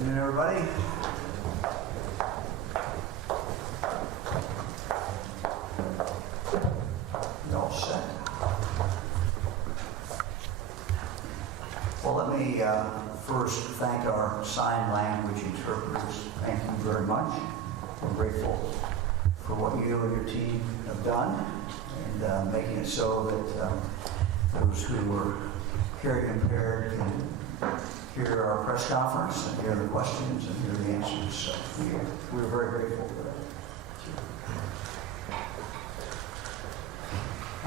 Afternoon, everybody. You all set? Well, let me first thank our sign language interpreters. Thank you very much. We're grateful for what you and your team have done and making it so that those who were hearing impaired can hear our press conference and hear the questions and hear the answers. So we're very grateful for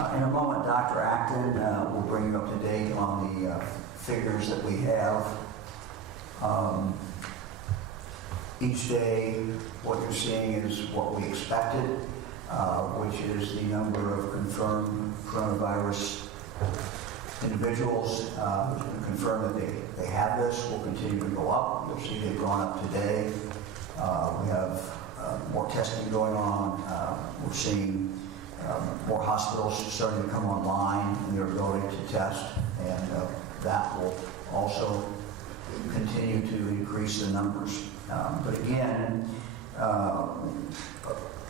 that. In a moment, Dr. Acton will bring you up to date on the figures that we have. Each day, what you're seeing is what we expected, which is the number of confirmed coronavirus individuals who can confirm that they have this will continue to go up. You'll see they've gone up today. We have more testing going on. We're seeing more hospitals starting to come online in their ability to test, and that will also continue to increase the numbers. But again,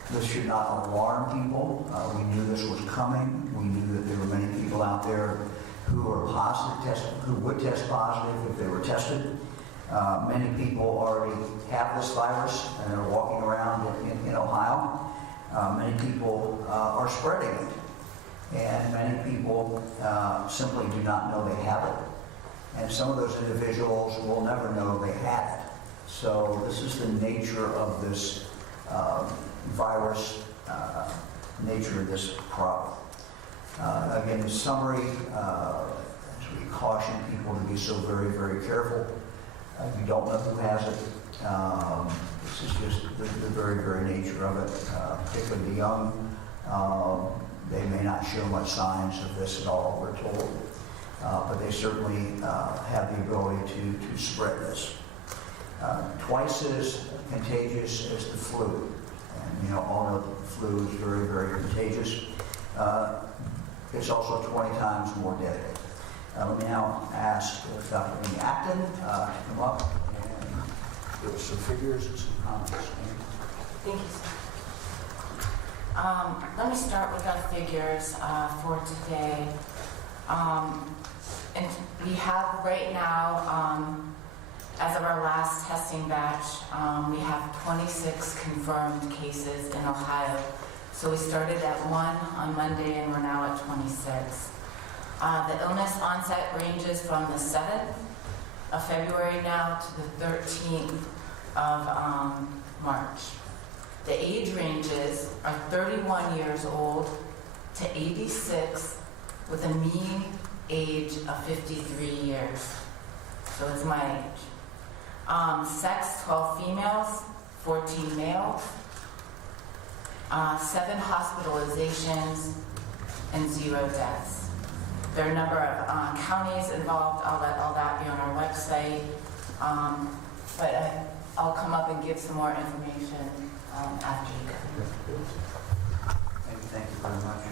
this should not alarm people. We knew this was coming. We knew that there were many people out there who are who would test positive if they were tested. Many people already have this virus and are walking around in Ohio. Many people are spreading it, and many people simply do not know they have it. And some of those individuals will never know they had it. So this is the nature of this virus, nature of this problem. Again, in summary, as we caution people to be so very, very careful, you don't know who has it. This is just the very, very nature of it. Particularly the young, they may not show much signs of this at all, we're told. But they certainly have the ability to spread this. Twice as contagious as the flu. And all know the flu is very, very contagious. It's also 20 times more deadly. Let me now ask Dr. Acton to come up and give us some figures and some comments. Thank you, sir. Let me start with our figures for today. And we have right now, as of our last testing batch, we have 26 confirmed cases in Ohio. So we started at 1 on Monday and we're now at 26. The illness onset ranges from the 7th of February now to the 13th of March. The age ranges are 31 years old to 86 with a mean age of 53 years. So it's my age. Sex, 12 females, 14 males. 7 hospitalizations and 0 deaths. There are a number of counties involved. I'll let all that be on our website. But I'll come up and give some more information after you go. Thank you very much.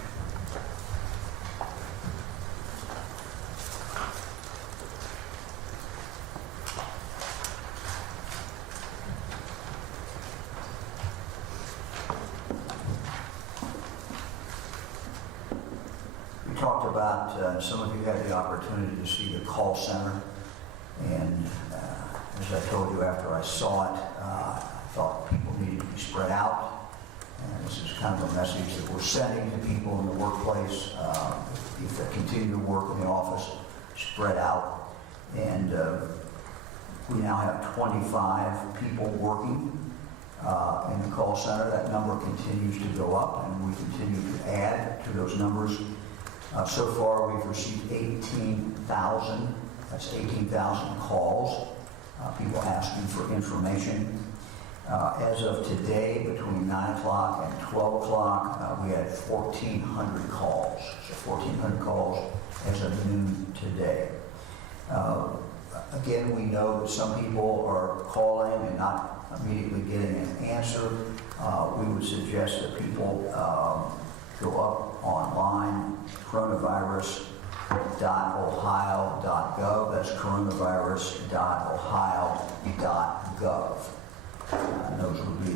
We talked about, some of you had the opportunity to see the call center, and as I told you after I saw it, I thought people needed to be spread out, and this is kind of a message that we're sending to people in the workplace. If they continue to work in the office, spread out, and we now have 25 people working in the call center. That number continues to go up, and we continue to add to those numbers. So far, we've received 18,000. That's 18,000 calls. People asking for information. As of today, between 9 o'clock and 12 o'clock, we had 1,400 calls. So 1,400 calls as of noon today. Again, we know that some people are calling and not immediately getting an answer. We would suggest that people go up online, coronavirus coronavirus.ohio.gov. That's coronavirus.ohio.gov. Those would be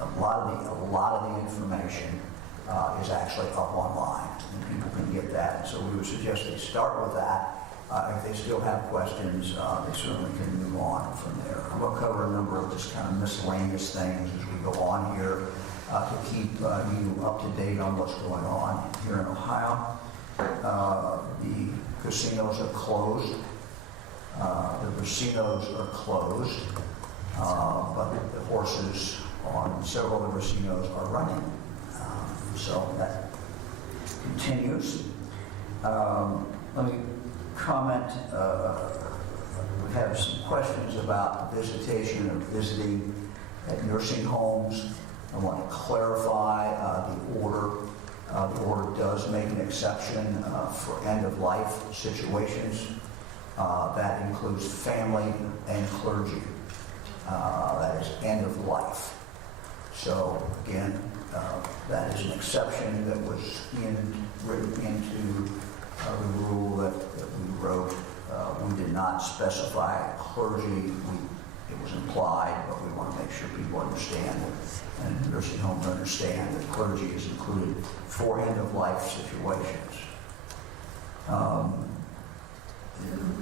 a lot of the information is actually up online, and people can get that. And so we would suggest they start with that. If they still have questions, they certainly can move on from there. We'll cover a number of just kind of miscellaneous things as we go on here to keep you up to date on what's going on here in Ohio. The casinos are closed. The casinos are closed, but the horses on several of the casinos are running. So that continues. Let me comment. We have some questions about visitation or visiting at nursing homes. I want to clarify the order. The order does make an exception for end-of-life situations. That includes family and clergy. That is end of life. So again, that is an exception that was written into the rule that we wrote. We did not specify clergy. It was implied, but we want to make sure people understand it, and nursing homes understand that clergy is included for end-of-life situations.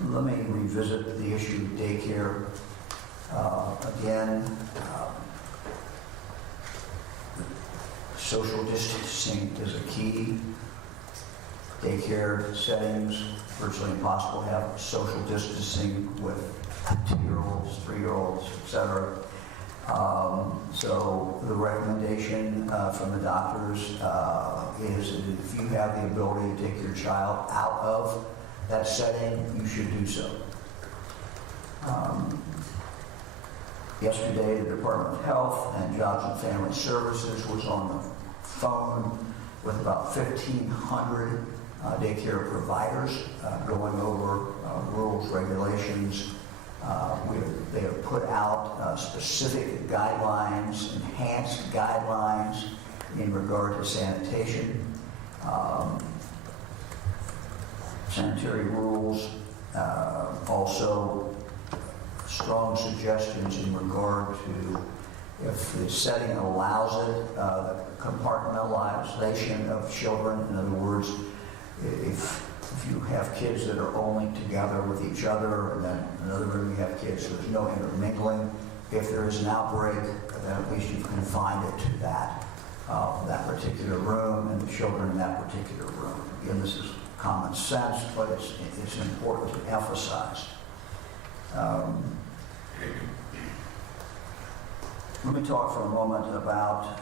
Let me revisit the issue of daycare. Again, social distancing is a key. Daycare settings, virtually impossible to have social distancing with 2-year-olds, 3-year-olds, etc. So the recommendation from the doctors is that if you have the ability to take your child out of that setting, you should do so. Yesterday, the Department of Health and Jobs and Family Services was on the phone with about 1,500 daycare providers going over rules, regulations. They have put out specific guidelines, enhanced guidelines in regard to sanitation, sanitary rules, also strong suggestions in regard to, if the setting allows it, the compartmentalization of children. In other words, if you have kids that are only together with each other, and then in another room you have kids, so there's no intermingling. If there is an outbreak, then at least you've confined it to that particular room and the children in that particular room. Again, this is common sense, but it's important to emphasize. Let me talk for a moment about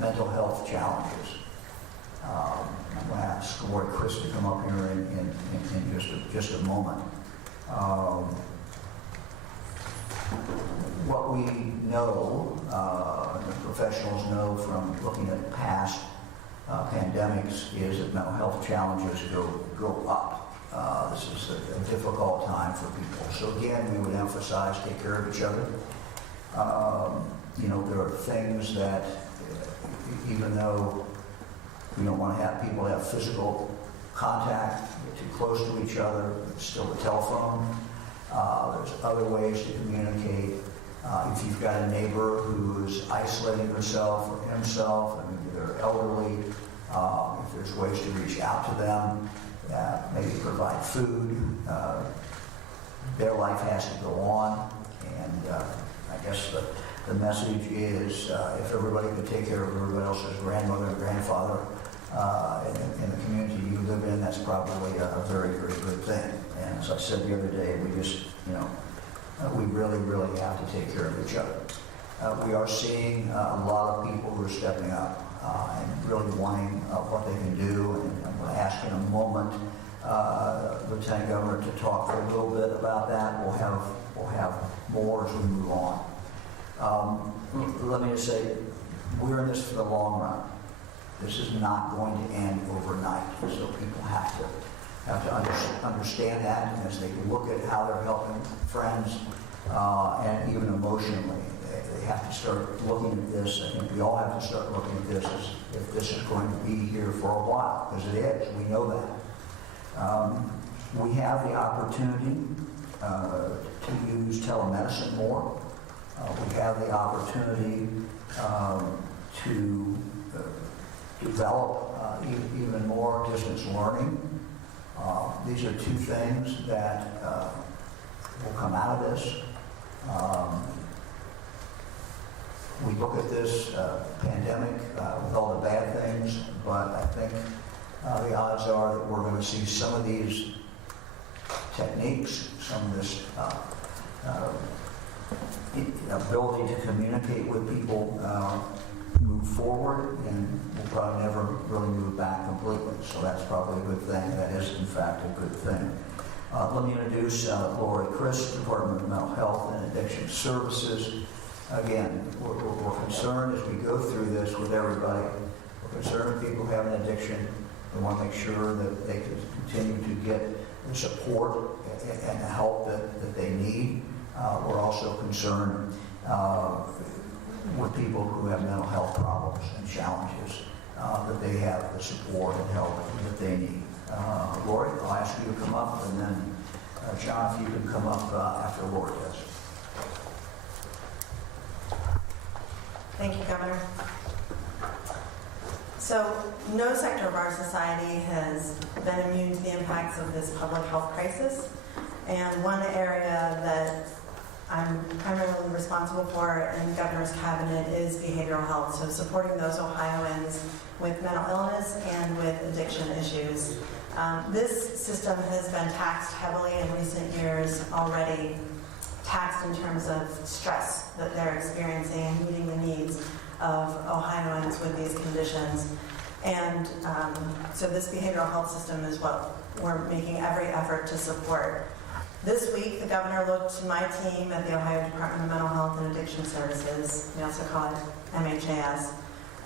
mental health challenges. I'm going to ask Chris to come up here in just a moment. What we know, the professionals know from looking at past pandemics, is that mental health challenges go up. This is a difficult time for people. So again, we would emphasize take care of each other. There are things that, even though we don't want to have people have physical contact, get too close to each other, it's still the telephone. There's other ways to communicate. If you've got a neighbor who's isolating herself or himself, and they're elderly, if there's ways to reach out to them, maybe provide food. Their life has to go on, and I guess the message is if everybody could take care of everybody else's grandmother and grandfather in the community you live in, that's probably a very, very good thing. And as I said the other day, we just, we really, really have to take care of each other. We are seeing a lot of people who are stepping up and really wanting what they can do. And I'm going to ask in a moment Lieutenant Governor to talk a little bit about that. We'll have more as we move on. Let me just say, we're in this for the long run. This is not going to end overnight, so people have have to understand that, and as they look at how they're helping friends, and even emotionally, they have to start looking at this. I think we all have to start looking at this as if this is going to be here for a while, because it is. We know that. We have the opportunity to use telemedicine more. We have the opportunity to develop even more distance learning. These are two things that will come out of this. We look at this pandemic with all the bad things, but I think the odds are that we're going to see some of these techniques, some of this ability to communicate with people move forward, and we'll probably never really move back completely. So that's probably a good thing. That is, in fact, a good thing. Let me introduce Lori Chris, Department of Mental Health and Addiction Services. Again, we're concerned as we go through this with everybody. We're concerned with people who have an addiction. We want to make sure that they can continue to get the support and the help that they need. We're also concerned with people who have mental health problems and challenges, that they have the support and help that they need. Lori, I'll ask you to come up, and then John, if you can come up after Lori does. Thank you, Governor. So, no sector of our society has been immune to the impacts of this public health crisis. And one area that I'm primarily responsible for in the Governor's Cabinet is behavioral health, so supporting those Ohioans with mental illness and with addiction issues. This system has been taxed heavily in recent years already, taxed in terms of stress that they're experiencing and meeting the needs of Ohioans with these conditions. And so this behavioral health system is what we're making every effort to support. This week, the Governor looked to my team at the Ohio Department of Mental Health and Addiction Services, we also call it MHAS,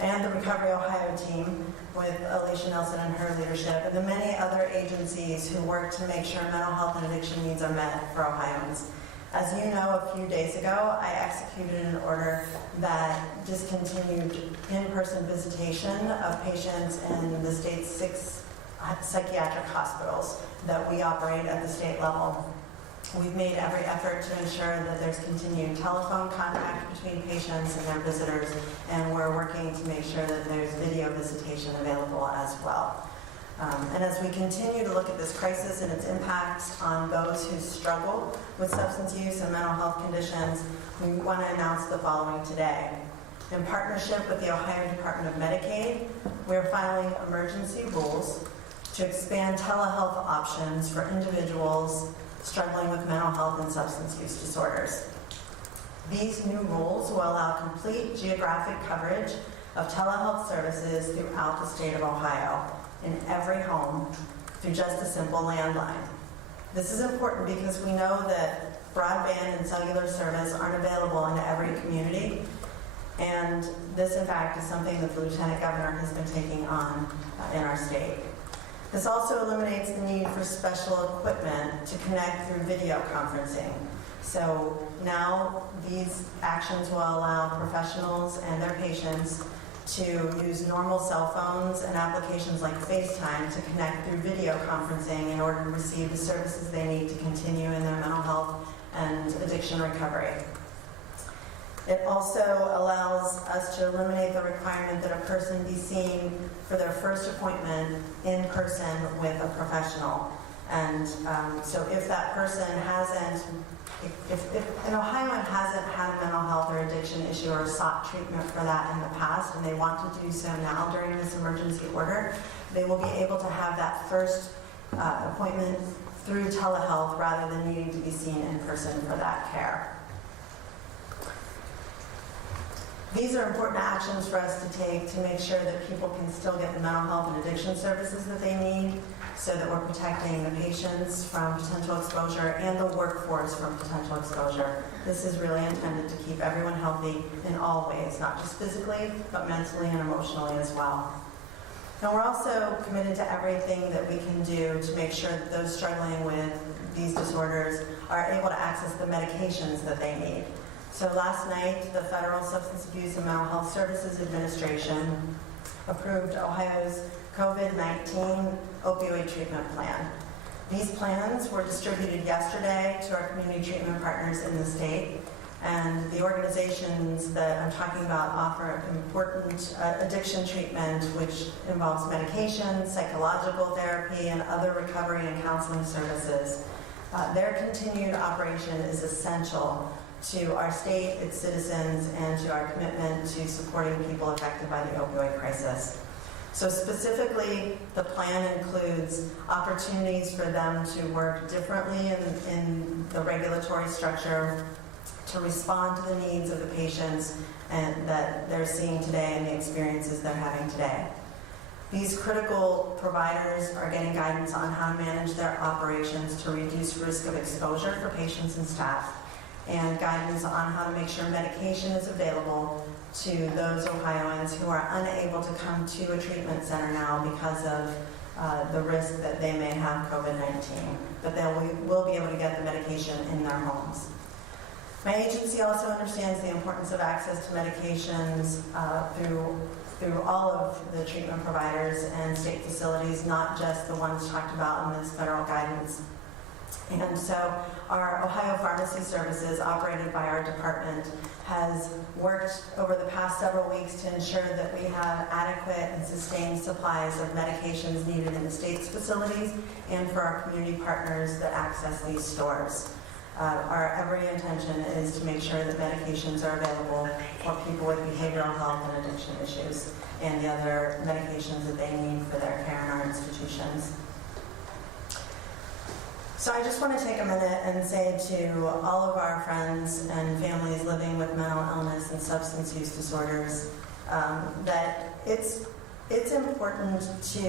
and the Recovery Ohio team with Alicia Nelson and her leadership, and the many other agencies who work to make sure mental health and addiction needs are met for Ohioans. As you know, a few days ago, I executed an order that discontinued in-person visitation of patients in the state's 6 psychiatric hospitals that we operate at the state level. We've made every effort to ensure that there's continued telephone contact between patients and their visitors, and we're working to make sure that there's video visitation available as well. And as we continue to look at this crisis and its impacts on those who struggle with substance use and mental health conditions, we want to announce the following today. In partnership with the Ohio Department of Medicaid, we're filing emergency rules to expand telehealth options for individuals struggling with mental health and substance use disorders. These new rules will allow complete geographic coverage of telehealth services throughout the state of Ohio, in every home, through just a simple landline. This is important because we know that broadband and cellular service aren't available in every community, and this, in fact, is something that the Lieutenant Governor has been taking on in our state. This also eliminates the need for special equipment to connect through video conferencing. So now these actions will allow professionals and their patients to use normal cell phones and applications like FaceTime to connect through video conferencing in order to receive the services they need to continue in their mental health and addiction recovery. It also allows us to eliminate the requirement that a person be seen for their first appointment in person with a professional. And so if that person hasn't, if an Ohioan hasn't had a mental health or addiction issue or sought treatment for that in the past, and they want to do so now during this emergency order, they will be able to have that first appointment through telehealth rather than needing to be seen in person for that care. These are important actions for us to take to make sure that people can still get the mental health and addiction services that they need, so that we're protecting the patients from potential exposure and the workforce from potential exposure. This is really intended to keep everyone healthy in all ways, not just physically, but mentally and emotionally as well. And we're also committed to everything that we can do to make sure that those struggling with these disorders are able to access the medications that they need. So last night, the Federal Substance Abuse and Mental Health Services Administration approved Ohio's COVID-19 opioid treatment plan. These plans were distributed yesterday to our community treatment partners in the state, and the organizations that I'm talking about offer important addiction treatment, which involves medication, psychological therapy, and other recovery and counseling services. Their continued operation is essential to our state, its citizens, and to our commitment to supporting people affected by the opioid crisis. So specifically, the plan includes opportunities for them to work differently in the regulatory structure to respond to the needs of the patients and that they're seeing today and the experiences they're having today. These critical providers are getting guidance on how to manage their operations to reduce risk of exposure for patients and staff, and guidance on how to make sure medication is available to those Ohioans who are unable to come to a treatment center now because of the risk that they may have COVID-19, but they will be able to get the medication in their homes. My agency also understands the importance of access to medications through all of the treatment providers and state facilities, not just the ones talked about in this federal guidance. And so our Ohio Pharmacy Services, operated by our department, has worked over the past several weeks to ensure that we have adequate and sustained supplies of medications needed in the state's facilities and for our community partners that access these stores. Our every intention is to make sure that medications are available for people with behavioral health and addiction issues and the other medications that they need for their care in our institutions. So I just want to take a minute and say to all of our friends and families living with mental illness and substance use disorders that it's important to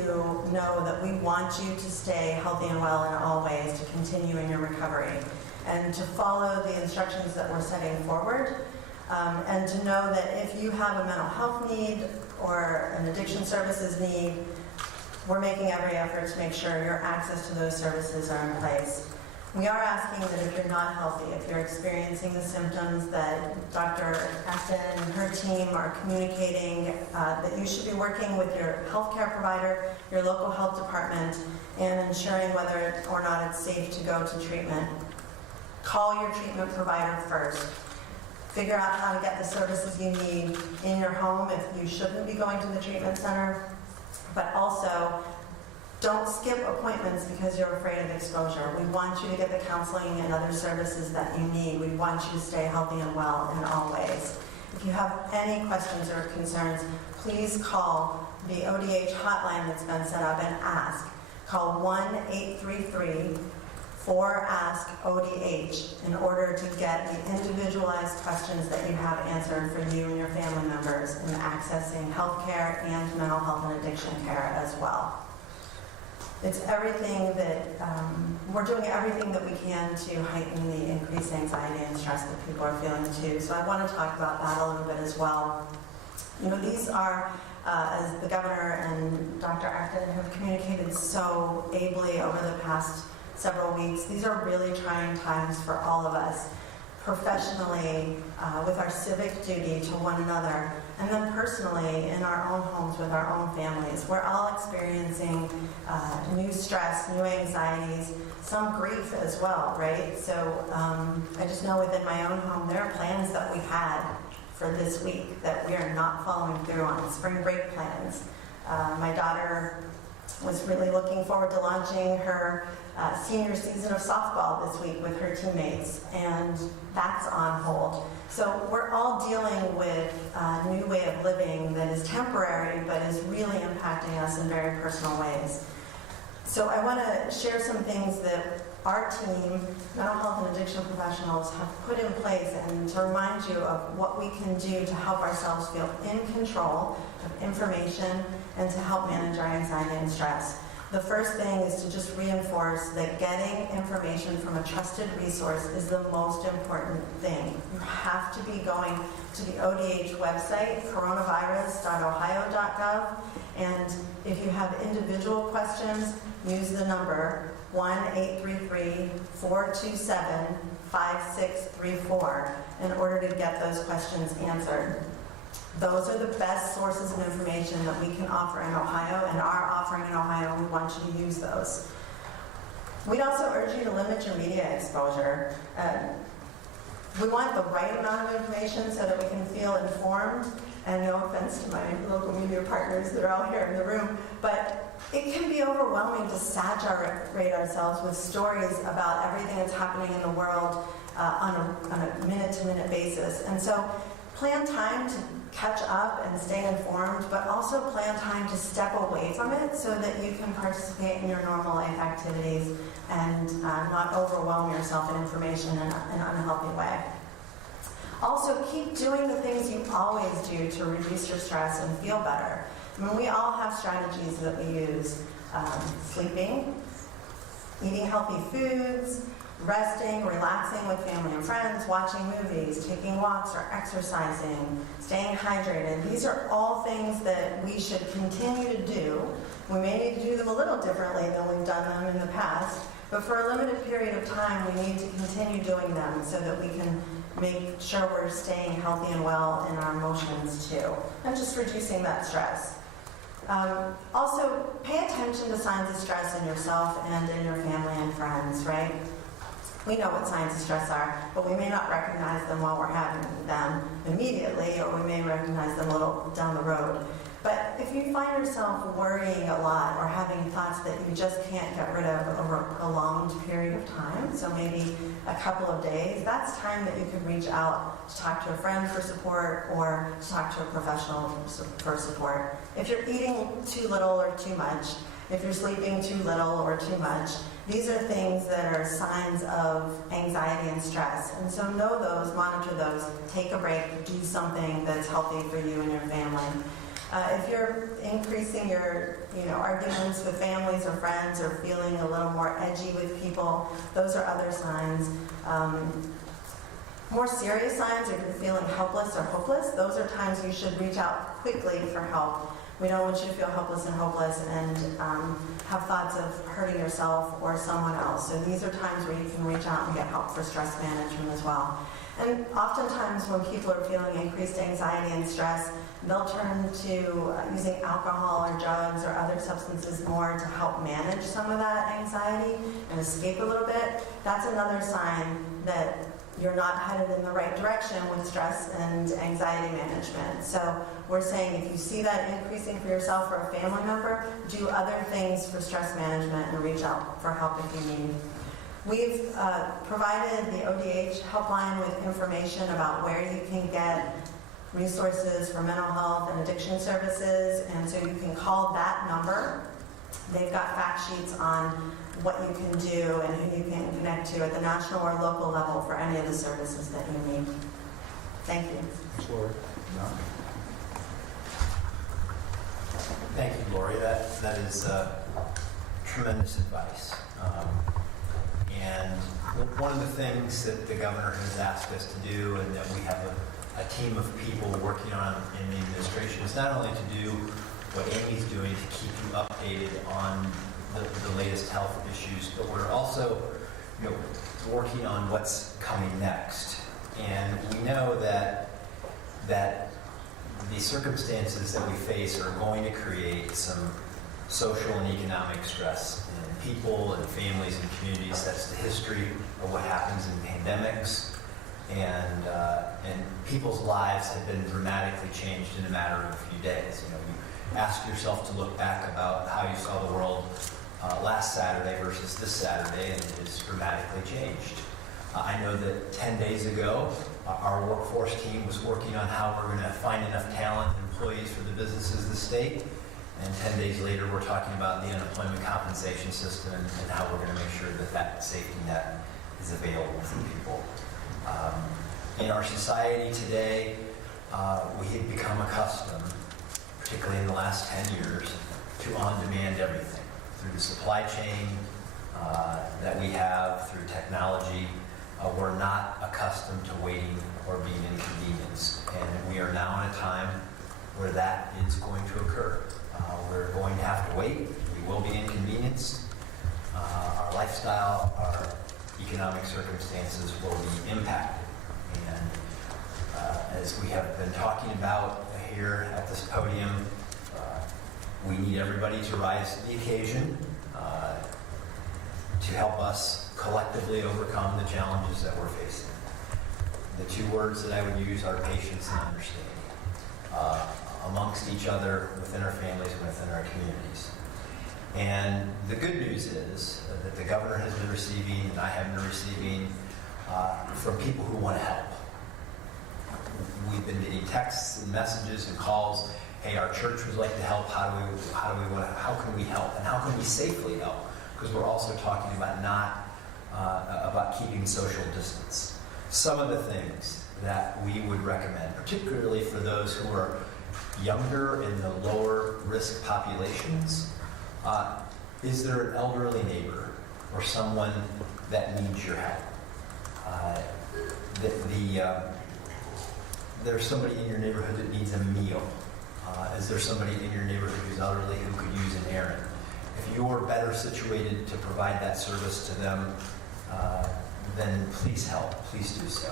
know that we want you to stay healthy and well in all ways, to continue in your recovery, and to follow the instructions that we're setting forward, and to know that if you have a mental health need or an addiction services need, we're making every effort to make sure your access to those services are in place. We are asking that if you're not healthy, if you're experiencing the symptoms that Dr. Acton and her team are communicating, that you should be working with your healthcare provider, your local health department, and ensuring whether or not it's safe to go to treatment. Call your treatment provider first. Figure out how to get the services you need in your home if you shouldn't be going to the treatment center. But also, don't skip appointments because you're afraid of exposure. We want you to get the counseling and other services that you need. We want you to stay healthy and well in all ways. If you have any questions or concerns, please call the ODH hotline that's been set up and ask. Call 1-833-4ASK-ODH in order to get the individualized questions that you have answered for you and your family members in accessing healthcare and mental health and addiction care as well. It's everything that, we're doing everything that we can to heighten the increased anxiety and stress that people are feeling too. So I want to talk about that a little bit as well. You know, these are, as the governor and Dr. Acton have communicated so ably over the past several weeks, these are really trying times for all of us, professionally, with our civic duty to one another, and then personally in our own homes with our own families. We're all experiencing new stress, new anxieties, some grief as well, right? So I just know within my own home there are plans that we had for this week that we are not following through on, spring break plans. My daughter was really looking forward to launching her senior season of softball this week with her teammates, and that's on hold. So we're all dealing with a new way of living that is temporary but is really impacting us in very personal ways. So I want to share some things that our team, mental health and addiction professionals, have put in place and to remind you of what we can do to help ourselves feel in control of information and to help manage our anxiety and stress. The first thing is to just reinforce that getting information from a trusted resource is the most important thing. You have to be going to the ODH website, coronavirus.ohio.gov, and if you have individual questions, use the number 1-833-427-5634 in order to get those questions answered. Those are the best sources of information that we can offer in Ohio, and are offering in Ohio. We want you to use those. We'd also urge you to limit your media exposure. We want the right amount of information so that we can feel informed, and no offense to my local media partners that are all here in the room, but it can be overwhelming to saturate ourselves with stories about everything that's happening in the world on a minute-to-minute basis. And so plan time to catch up and stay informed, but also plan time to step away from it so that you can participate in your normal life activities and not overwhelm yourself in information in an unhealthy way. Also, keep doing the things you always do to reduce your stress and feel better. I mean, we all have strategies that we use. Sleeping, eating healthy foods, resting, relaxing with family and friends, watching movies, taking walks or exercising, staying hydrated. These are all things that we should continue to do. We may need to do them a little differently than we've done them in the past, but for a limited period of time, we need to continue doing them so that we can make sure we're staying healthy and well in our emotions too, and just reducing that stress. Also, pay attention to signs of stress in yourself and in your family and friends, right? We know what signs of stress are, but we may not recognize them while we're having them immediately, or we may recognize them a little down the road. But if you find yourself worrying a lot or having thoughts that you just can't get rid of over a prolonged period of time, so maybe a couple of days, that's time that you could reach out to talk to a friend for support or to talk to a professional for support. If you're eating too little or too much, if you're sleeping too little or too much, these are things that are signs of anxiety and stress. And so know those, monitor those, take a break, do something that's healthy for you and your family. If you're increasing your arguments with families or friends or feeling a little more edgy with people, those are other signs. More serious signs, if you're feeling helpless or hopeless, those are times you should reach out quickly for help. We don't want you to feel helpless and hopeless and have thoughts of hurting yourself or someone else. So these are times where you can reach out and get help for stress management as well. And oftentimes when people are feeling increased anxiety and stress, they'll turn to using alcohol or drugs or other substances more to help manage some of that anxiety and escape a little bit. That's another sign that you're not headed in the right direction with stress and anxiety management. So we're saying if you see that increasing for yourself or a family member, do other things for stress management and reach out for help if you need. We've provided the ODH helpline with information about where you can get resources for mental health and addiction services, and so you can call that number. They've got fact sheets on what you can do and who you can connect to at the national or local level for any of the services that you need. Thank you. Thanks, Lori. Thank you, Lori. That is tremendous advice. And one of the things that the governor has asked us to do, and that we have a team of people working on in the administration, is not only to do what Amy's doing to keep you updated on the latest health issues, but we're also working on what's coming next. And we know that the circumstances that we face are going to create some social and economic stress in people and families and communities. That's the history of what happens in pandemics. And people's lives have been dramatically changed in a matter of a few days. You ask yourself to look back about how you saw the world last Saturday versus this Saturday, and it has dramatically changed. I know that 10 days ago, our workforce team was working on how we're going to find enough talent and employees for the businesses of the state. And 10 days later, we're talking about the unemployment compensation system and how we're going to make sure that safety net is available for people. In our society today, we have become accustomed, particularly in the last 10 years, to on-demand everything. through the supply chain that we have, through technology. We're not accustomed to waiting or being inconvenienced. And we are now in a time where that is going to occur. We're going to have to wait. We will be inconvenienced. Our lifestyle, our economic circumstances will be impacted. And as we have been talking about here at this podium, we need everybody to rise to the occasion to help us collectively overcome the challenges that we're facing. The two words that I would use are patience and understanding amongst each other, within our families, and within our communities. And the good news is that the governor has been receiving, and I have been receiving, from people who want to help. We've been getting texts and messages and calls. Hey, our church would like to help. How can we help? And how can we safely help? Because we're also talking about about keeping social distance. Some of the things that we would recommend, particularly for those who are younger in the lower risk populations, is there an elderly neighbor or someone that needs your help? There's somebody in your neighborhood that needs a meal. Is there somebody in your neighborhood who's elderly who could use an errand? If you're better situated to provide that service to them, then please help. Please do so.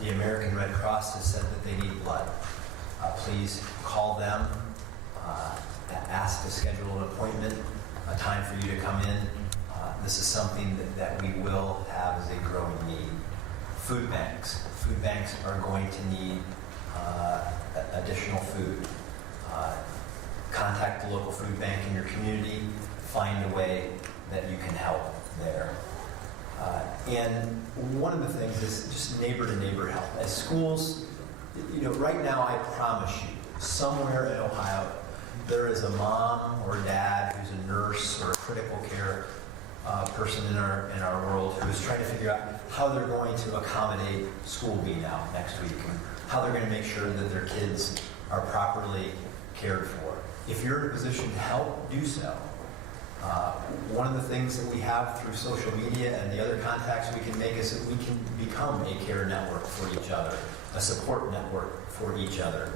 The American Red Cross has said that they need blood. Please call them, ask to schedule an appointment, a time for you to come in. This is something that we will have as a growing need. Food banks. Food banks are going to need additional food. Contact the local food bank in your community. Find a way that you can help there. And one of the things is just neighbor to neighbor help. As schools, right now I promise you, somewhere in Ohio, there is a mom or a dad who's a nurse or a critical care person in our world who is trying to figure out how they're going to accommodate school being out next week and how they're going to make sure that their kids are properly cared for. If you're in a position to help, do so. One of the things that we have through social media and the other contacts we can make is that we can become a care network for each other, a support network for each other,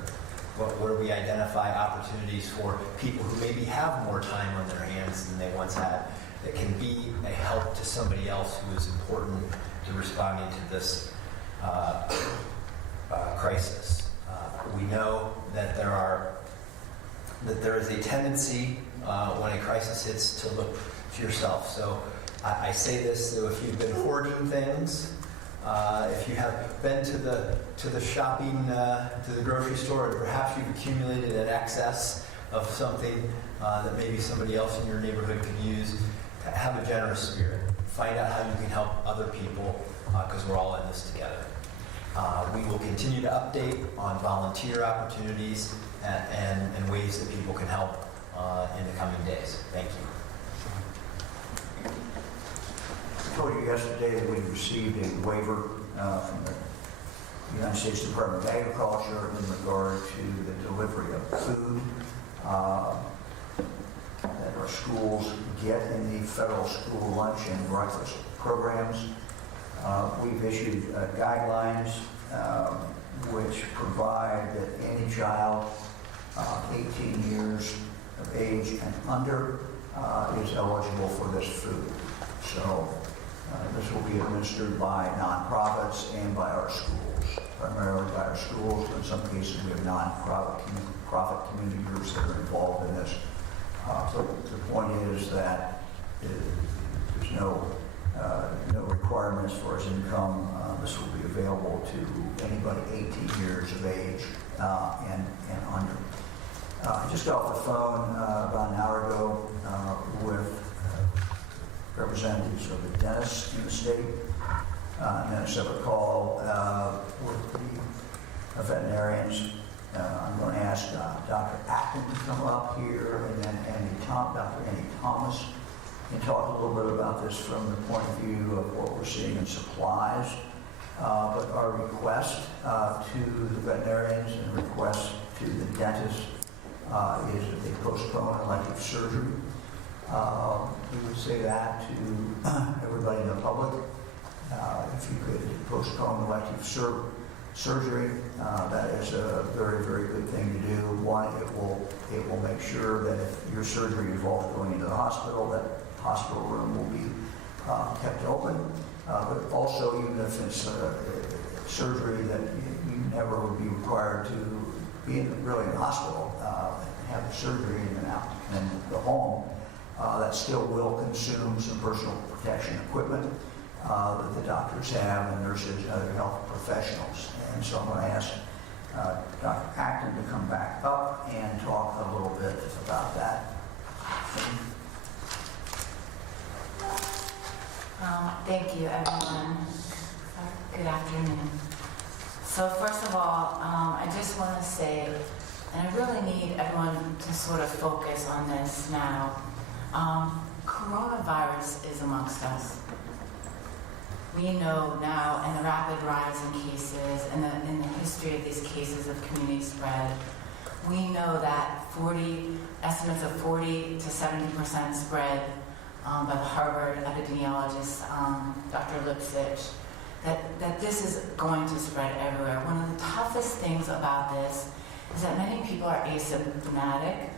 where we identify opportunities for people who maybe have more time on their hands than they once had, that can be a help to somebody else who is important to responding to this crisis. We know that there is a tendency when a crisis hits to look to yourself. So I say this, so if you've been hoarding things, if you have been to the shopping, to the grocery store, and perhaps you've accumulated an excess of something that maybe somebody else in your neighborhood could use, have a generous spirit. Find out how you can help other people, because we're all in this together. We will continue to update on volunteer opportunities and ways that people can help in the coming days. Thank you. I told you yesterday that we received a waiver from the United States Department of Agriculture in regard to the delivery of food that our schools get in the federal school lunch and breakfast programs. We've issued guidelines which provide that any child 18 years of age and under is eligible for this food. So this will be administered by nonprofits and by our schools, primarily by our schools, but in some cases we have nonprofit community groups that are involved in this. So the point is that there's no requirements for his income. This will be available to anybody 18 years of age and under. I just got off the phone about an hour ago with representatives of the dentists in the state, and then a separate call with the veterinarians. I'm going to ask Dr. Acton to come up here, and then Dr. Andy Thomas, and talk a little bit about this from the point of view of what we're seeing in supplies. But our request to the veterinarians and request to the dentists is that they postpone elective surgery We would say that to everybody in the public. If you could postpone elective surgery, that is a very, very good thing to do. One, it will make sure that if your surgery involves going into the hospital, that hospital room will be kept open. But also, even if it's surgery that you never would be required to be really in the hospital, have the surgery and go home, that still will consume some personal protection equipment that the doctors have and nurses and other health professionals. And so I'm going to ask Dr. Acton to come back up and talk a little bit about that. Thank you, everyone. Good afternoon. So first of all, I just want to say, and I really need everyone to sort of focus on this now, coronavirus is amongst us. We know now, in the rapid rise in cases, in the history of these cases of community spread, we know that estimates of 40 to 70% spread by the Harvard epidemiologist, Dr. Lipsitch, that this is going to spread everywhere. One of the toughest things about this is that many people are asymptomatic.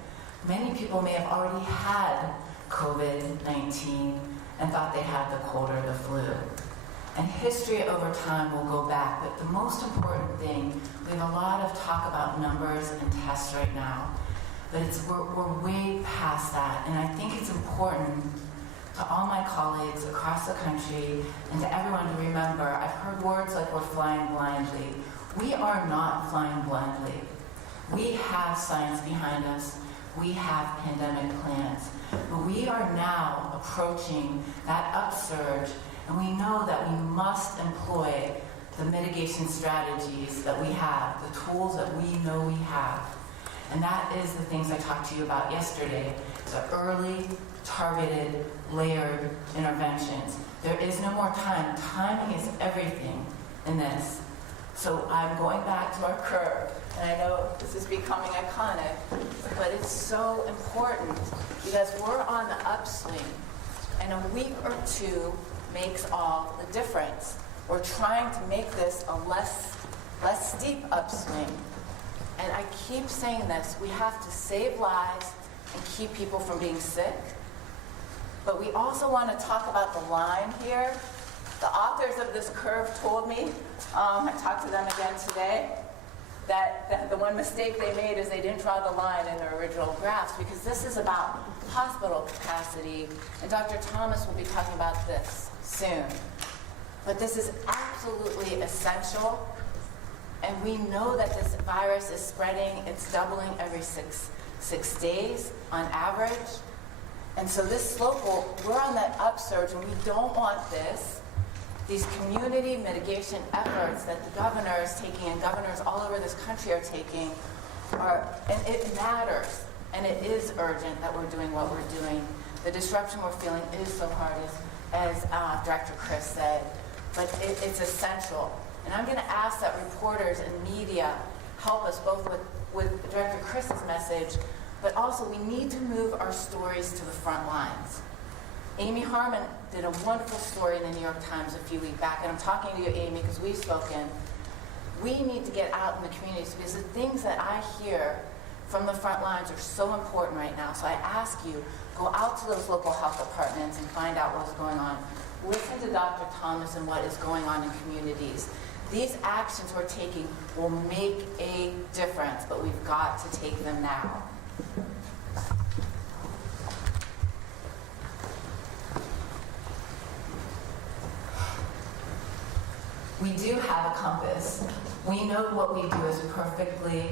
Many people may have already had COVID-19 and thought they had the cold or the flu. And history over time will go back, but the most important thing, we have a lot of talk about numbers and tests right now, but we're way past that. And I think it's important to all my colleagues across the country and to everyone to remember, I've heard words like we're flying blindly. We are not flying blindly. We have science behind us. We have pandemic plans. But we are now approaching that upsurge, and we know that we must employ the mitigation strategies that we have, the tools that we know we have. And that is the things I talked to you about yesterday, the early, targeted, layered interventions. There is no more time. Timing is everything in this. So I'm going back to our curve, and I know this is becoming iconic, but it's so important because we're on the upswing, and a week or two makes all the difference. We're trying to make this a less steep upswing. And I keep saying this, we have to save lives and keep people from being sick. But we also want to talk about the line here. The authors of this curve told me, I talked to them again today, that the one mistake they made is they didn't draw the line in their original graphs, because this is about hospital capacity, and Dr. Thomas will be talking about this soon. But this is absolutely essential, and we know that this virus is spreading. It's doubling every six days on average. And so this slope, we're on that upsurge, and we don't want this. These community mitigation efforts that the governor is taking, and governors all over this country are taking, and it matters, and it is urgent that we're doing what we're doing. The disruption we're feeling is so hard, as Director Chris said, but it's essential. And I'm going to ask that reporters and media help us both with Director Chris's message, but also we need to move our stories to the front lines. Amy Harmon did a wonderful story in the New York Times a few weeks back, and I'm talking to you, Amy, because we've spoken. We need to get out in the communities, because the things that I hear from the front lines are so important right now. So I ask you, go out to those local health departments and find out what's going on. Listen to Dr. Thomas and what is going on in communities. These actions we're taking will make a difference, but we've got to take them now. We do have a compass. We know what we do is perfectly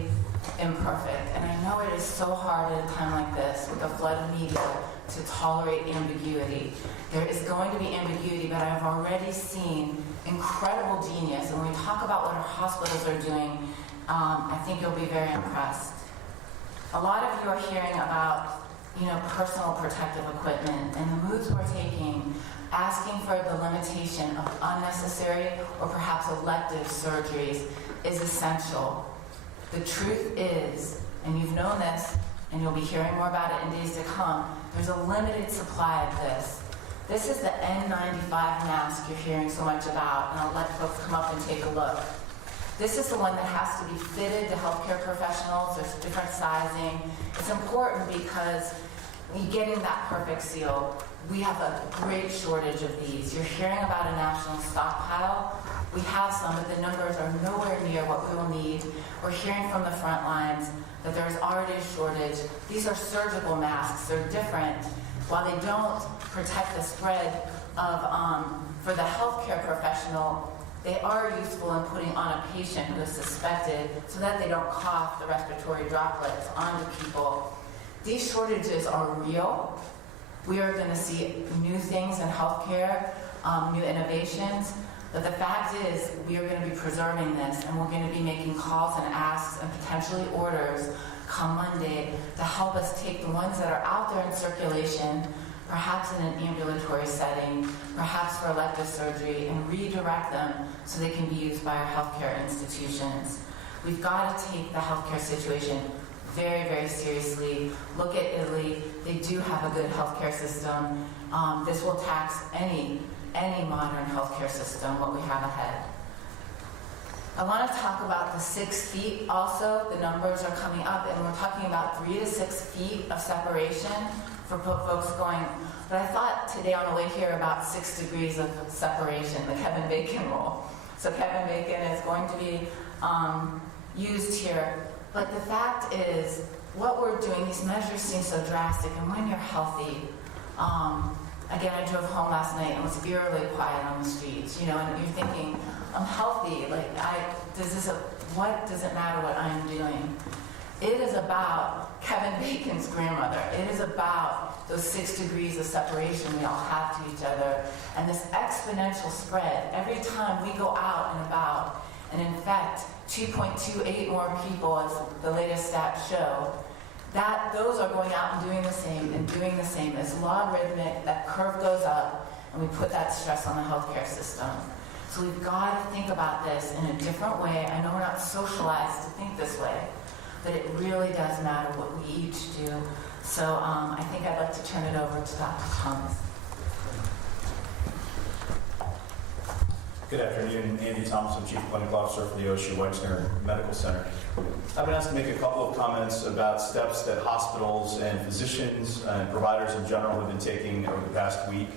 imperfect. And I know it is so hard at a time like this, with a flood of media, to tolerate ambiguity. There is going to be ambiguity, but I've already seen incredible genius. And when we talk about what our hospitals are doing, I think you'll be very impressed. A lot of you are hearing about, personal protective equipment, and the moves we're taking, asking for the limitation of unnecessary or perhaps elective surgeries is essential. The truth is, and you've known this, and you'll be hearing more about it in days to come, There's a limited supply of this. This is the N95 mask you're hearing so much about, and I'll let folks come up and take a look. This is the one that has to be fitted to healthcare professionals. There's different sizing. It's important because getting that perfect seal, we have a great shortage of these. You're hearing about a national stockpile. We have some, but the numbers are nowhere near what we will need. We're hearing from the front lines that there's already a shortage. These are surgical masks. They're different. While they don't protect the spread of for the healthcare professional, they are useful in putting on a patient who is suspected so that they don't cough the respiratory droplets onto people. These shortages are real. We are going to see new things in healthcare, new innovations. But the fact is, we are going to be preserving this, and we're going to be making calls and asks and potentially orders come Monday to help us take the ones that are out there in circulation, perhaps in an ambulatory setting, perhaps for elective surgery, and redirect them so they can be used by our healthcare institutions. We've got to take the healthcare situation very, very seriously. Look at Italy. They do have a good healthcare system. This will tax any modern healthcare system, what we have ahead. I want to talk about the 6 feet also. The numbers are coming up, and we're talking about 3 to 6 feet of separation for folks going. But I thought today on the way here about 6 degrees of separation, the Kevin Bacon rule. So Kevin Bacon is going to be used here. But the fact is, what we're doing, these measures seem so drastic, and when you're healthy, again, I drove home last night and it was eerily quiet on the streets, and you're thinking, I'm healthy, what does it matter what I'm doing? It is about Kevin Bacon's grandmother. It is about those 6 degrees of separation we all have to each other, and this exponential spread. Every time we go out and about and infect 2.28 more people, as the latest stats show, that those are going out and doing the same. It's logarithmic, that curve goes up, and we put that stress on the healthcare system. So we've got to think about this in a different way. I know we're not socialized to think this way, but it really does matter what we each do. So I think I'd like to turn it over to Dr. Thomas. Good afternoon, Andy Thompson, Chief Clinical Officer for the OSU Wexner Medical Center. I've been asked to make a couple of comments about steps that hospitals and physicians and providers in general have been taking over the past week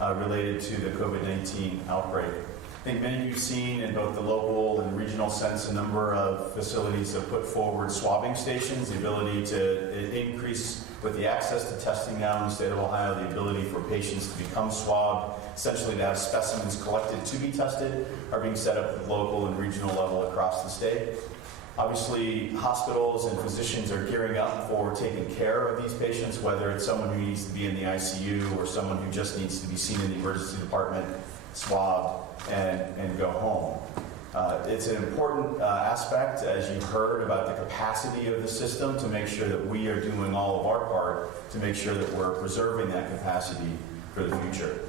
related to the COVID-19 outbreak. I think many of you have seen in both the local and regional sense a number of facilities have put forward swabbing stations, the ability to increase with the access to testing now in the state of Ohio, the ability for patients to become swabbed, essentially to have specimens collected to be tested, are being set up at the local and regional level across the state. Obviously, hospitals and physicians are gearing up for taking care of these patients, whether it's someone who needs to be in the ICU or someone who just needs to be seen in the emergency department, swabbed, and go home. It's an important aspect, as you've heard, about the capacity of the system to make sure that we are doing all of our part to make sure that we're preserving that capacity for the future.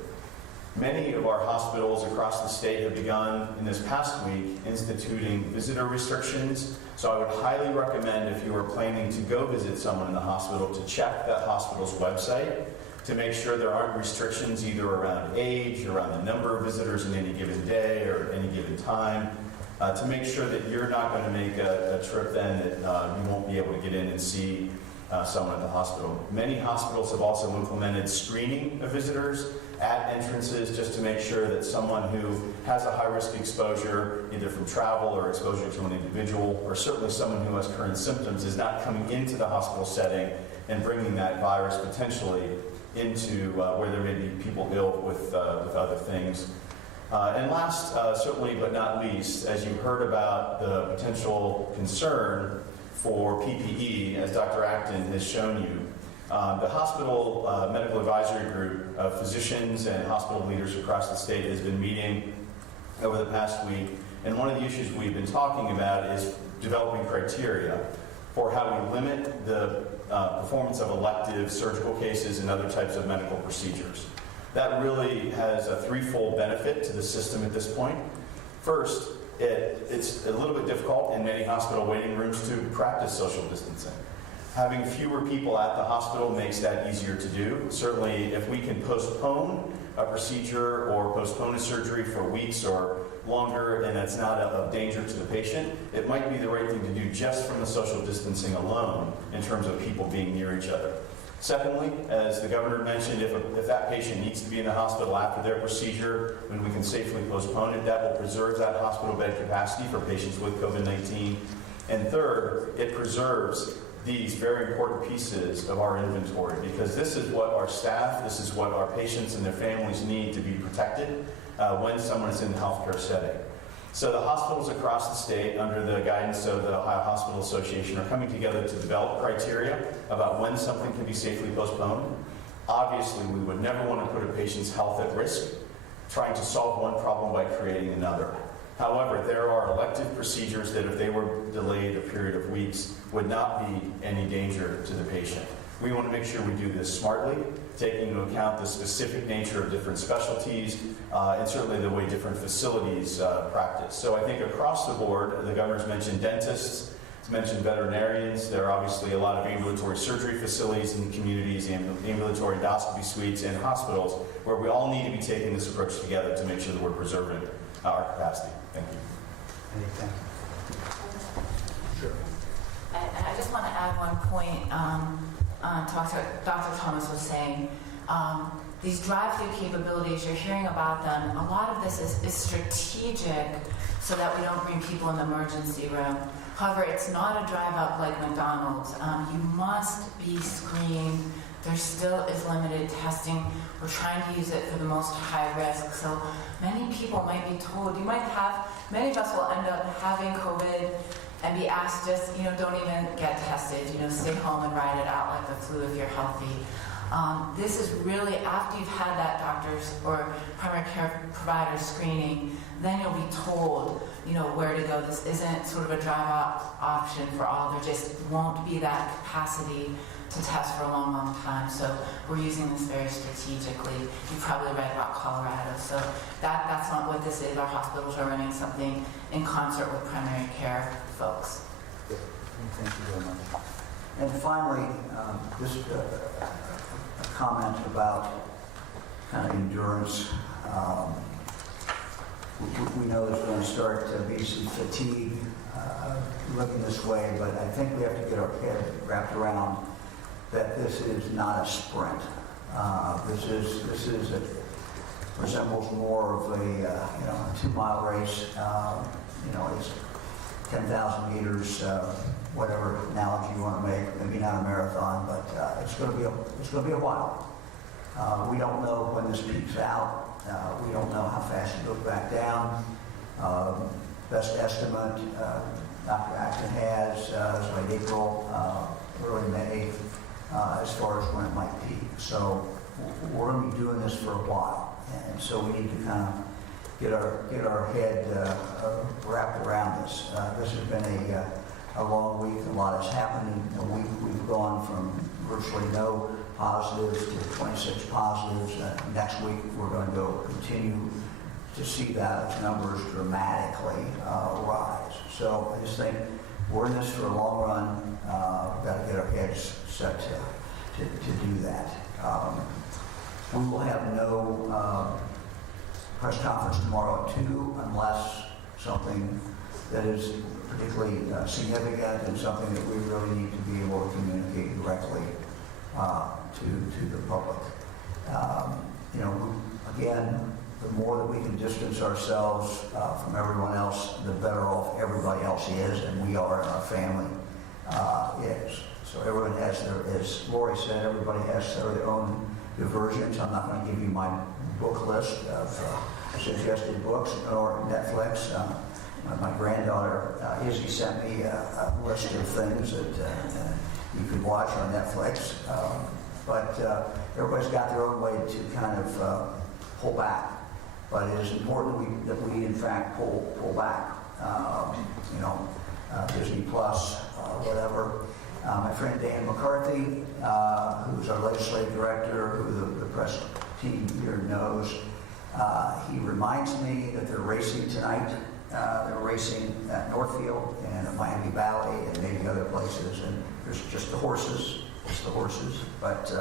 Many of our hospitals across the state have begun in this past week instituting visitor restrictions. So I would highly recommend, if you are planning to go visit someone in the hospital, to check that hospital's website to make sure there aren't restrictions either around age, around the number of visitors in any given day or any given time, to make sure that you're not going to make a trip then that you won't be able to get in and see someone at the hospital. Many hospitals have also implemented screening of visitors at entrances just to make sure that someone who has a high-risk exposure, either from travel or exposure to an individual, or certainly someone who has current symptoms, is not coming into the hospital setting and bringing that virus potentially into where there may be people ill with other things. And last, certainly but not least, as you heard about the potential concern for PPE, as Dr. Acton has shown you, the hospital medical advisory group of physicians and hospital leaders across the state has been meeting over the past week, and one of the issues we've been talking about is developing criteria for how we limit the performance of elective surgical cases and other types of medical procedures. That really has a threefold benefit to the system at this point. First, it's a little bit difficult in many hospital waiting rooms to practice social distancing. Having fewer people at the hospital makes that easier to do. Certainly, if we can postpone a procedure or postpone a surgery for weeks or longer, and that's not of danger to the patient, it might be the right thing to do just from the social distancing alone in terms of people being near each other. Secondly, as the governor mentioned, if that patient needs to be in the hospital after their procedure, when we can safely postpone it, that will preserve that hospital bed capacity for patients with COVID-19. And third, it preserves these very important pieces of our inventory, because this is what our staff, this is what our patients and their families need to be protected when someone is in the healthcare setting. So the hospitals across the state, under the guidance of the Ohio Hospital Association, are coming together to develop criteria about when something can be safely postponed. Obviously, we would never want to put a patient's health at risk trying to solve one problem by creating another. However, there are elective procedures that if they were delayed a period of weeks would not be any danger to the patient. We want to make sure we do this smartly, taking into account the specific nature of different specialties and certainly the way different facilities practice. So I think across the board, the governor's mentioned dentists, mentioned veterinarians. There are obviously a lot of ambulatory surgery facilities in the communities, ambulatory endoscopy suites, and hospitals where we all need to be taking this approach together to make sure that we're preserving our capacity. Thank you. Anything? Sure. I just want to add one point. Dr. Thomas was saying, these drive-through capabilities, you're hearing about them. A lot of this is strategic so that we don't bring people in the emergency room. However, it's not a drive-up like McDonald's. You must be screened. There still is limited testing. We're trying to use it for the most high risk. So many people might be told, many of us will end up having COVID and be asked just, don't even get tested, stay home and ride it out like the flu if you're healthy. This is really, after you've had that doctor's or primary care provider screening, then you'll be told, where to go. This isn't sort of a drive-up option for all. There just won't be that capacity to test for a long, long time. So we're using this very strategically. You've probably read about Colorado. So that's not what this is. Our hospitals are running something in concert with primary care folks. Thank you very much. And finally, just a comment about kind of endurance. We know there's going to start to be some fatigue looking this way, but I think we have to get our head wrapped around that this is not a sprint. This resembles more of a 2-mile race. It's 10,000 meters, whatever analogy you want to make. Maybe not a marathon, but it's going to be a while. We don't know when this peaks out. We don't know how fast it goes back down. Best estimate, Dr. Acton has is late April, early May, as far as when it might peak. So we're going to be doing this for a while, and so we need to kind of get our head wrapped around this. This has been a long week. A lot has happened in a week. We've gone from virtually no positives to 26 positives. Next week we're going to go continue to see those numbers dramatically rise. So I just think we're in this for a long run. We've got to get our heads set to do that. We will have no press conference tomorrow at 2 unless something that is particularly significant and something that we really need to be able to communicate directly to the public. Again, the more that we can distance ourselves from everyone else, the better off everybody else is, and we are, and our family is. So everyone has as Lori said, everybody has their own diversions. I'm not going to give you my book list of suggested books or Netflix. My granddaughter Izzy sent me a list of things that you could watch on Netflix. But everybody's got their own way to kind of pull back. But it is important that we in fact pull back. Disney Plus, whatever. My friend Dan McCarthy, who's our legislative director, who the press team here knows, he reminds me that they're racing tonight They're racing at Northfield and at Miami Valley and maybe other places. And there's just the horses, but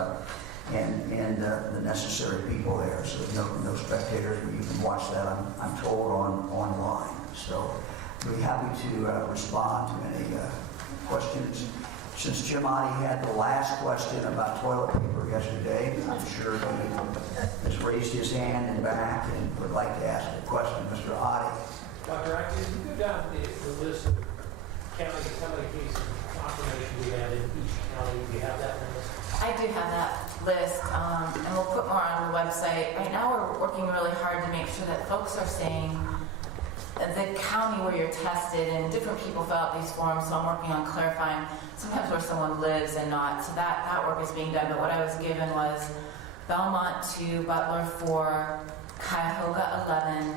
and the necessary people there. So no spectators, but you can watch that. I'm told online. So we'll be happy to respond to any questions. Since Jim Oddie had the last question about toilet paper yesterday, I'm sure he has raised his hand and back and would like to ask a question. Mr. Oddie. Dr. Atkins, if you go down the list of county cases of confirmation we had in each county, do you have that list? I do have that list, and we'll put more on the website. Right now, we're working really hard to make sure that folks are saying the county where you're tested, and different people fill out these forms, so I'm working on clarifying sometimes where someone lives and not. So that work is being done, but what I was given was Belmont 2, Butler 4, Cuyahoga 11,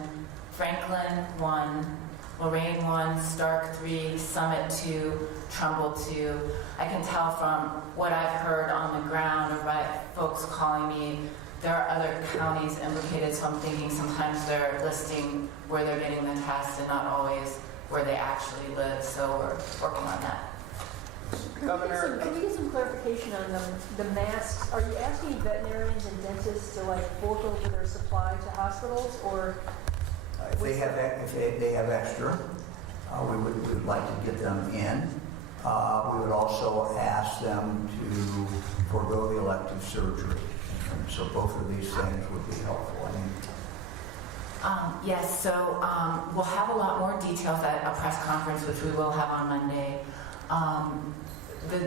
Franklin 1, Lorain 1, Stark 3, Summit 2, Trumbull 2. I can tell from what I've heard on the ground or by folks calling me, there are other counties implicated, so I'm thinking sometimes they're listing where they're getting the test and not always where they actually live, so we're working on that. Can we get some clarification on the masks? Are you asking veterinarians and dentists to fork over their supply to hospitals, or If they have extra, we would like to get them in. We would also ask them to forego the elective surgery. And so both of these things would be helpful. Yes, so we'll have a lot more details at a press conference, which we will have on Monday. We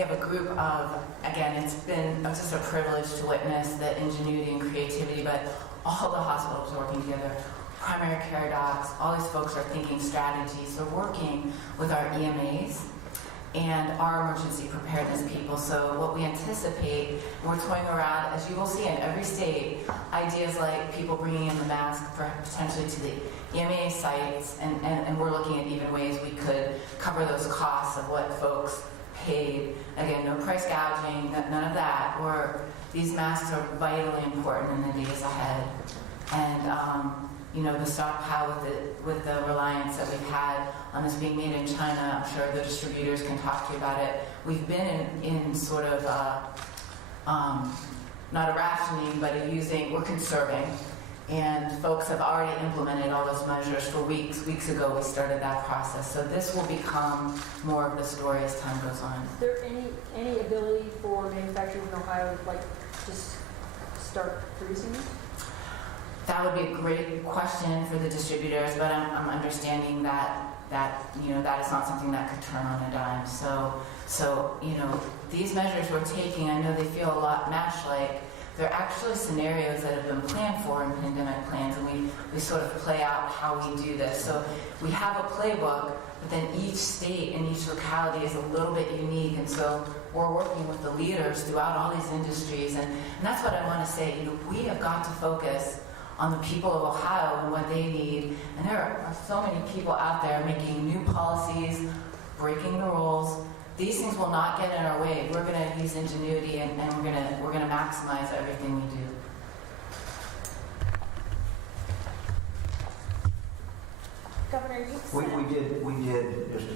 have a group of, again, it's been just a privilege to witness the ingenuity and creativity, but all the hospitals are working together. Primary care docs, all these folks are thinking strategies. They're working with our EMAs and our emergency preparedness people. So what we anticipate, we're toying around, as you will see in every state, ideas like people bringing in the mask for potentially to the EMA sites, and we're looking at even ways we could cover those costs of what folks paid. Again, no price gouging, none of that. These masks are vitally important in the days ahead. And the stockpile with the reliance that we've had on this being made in China, I'm sure the distributors can talk to you about it. We've been in sort of not a rationing, but we're conserving. And folks have already implemented all those measures for weeks. Weeks ago, we started that process. So this will become more of the story as time goes on. is there any ability for manufacturers in Ohio to just start producing these? That would be a great question for the distributors, but I'm understanding that is not something that could turn on a dime. So these measures we're taking, I know they feel a lot MASH-like. They're actually scenarios that have been planned for in pandemic plans, and we sort of play out how we do this. So we have a playbook, but then each state and each locality is a little bit unique, and so we're working with the leaders throughout all these industries, and that's what I want to say. We have got to focus on the people of Ohio and what they need. And there are so many people out there making new policies, breaking the rules. These things will not get in our way. We're going to use ingenuity, and we're going to maximize everything we do. Governor, We did, just to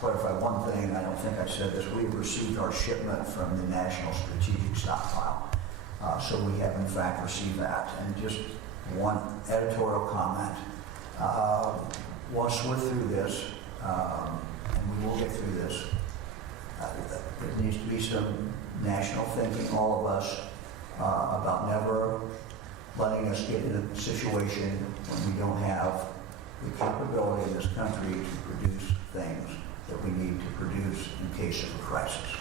clarify one thing, I don't think I said this, we received our shipment from the National Strategic Stockpile. So we have in fact received that. And just one editorial comment. Once we're through this, and we will get through this, there needs to be some national thinking, all of us, about never letting us get in a situation when we don't have the capability in this country to produce things that we need to produce in case of a crisis.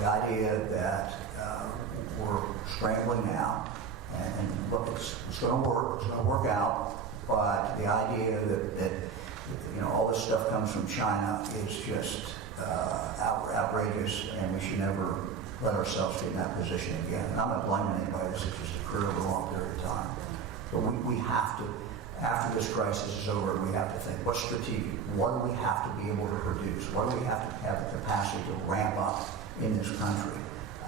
The idea that we're scrambling now, and look, it's going to work out, but the idea that all this stuff comes from China is just outrageous, and we should never let ourselves get in that position again. And I'm not blaming anybody, this has just occurred over a long period of time. But we have to, after this crisis is over, we have to think, what's strategic? What do we have to be able to produce? What do we have to have the capacity to ramp up in this country?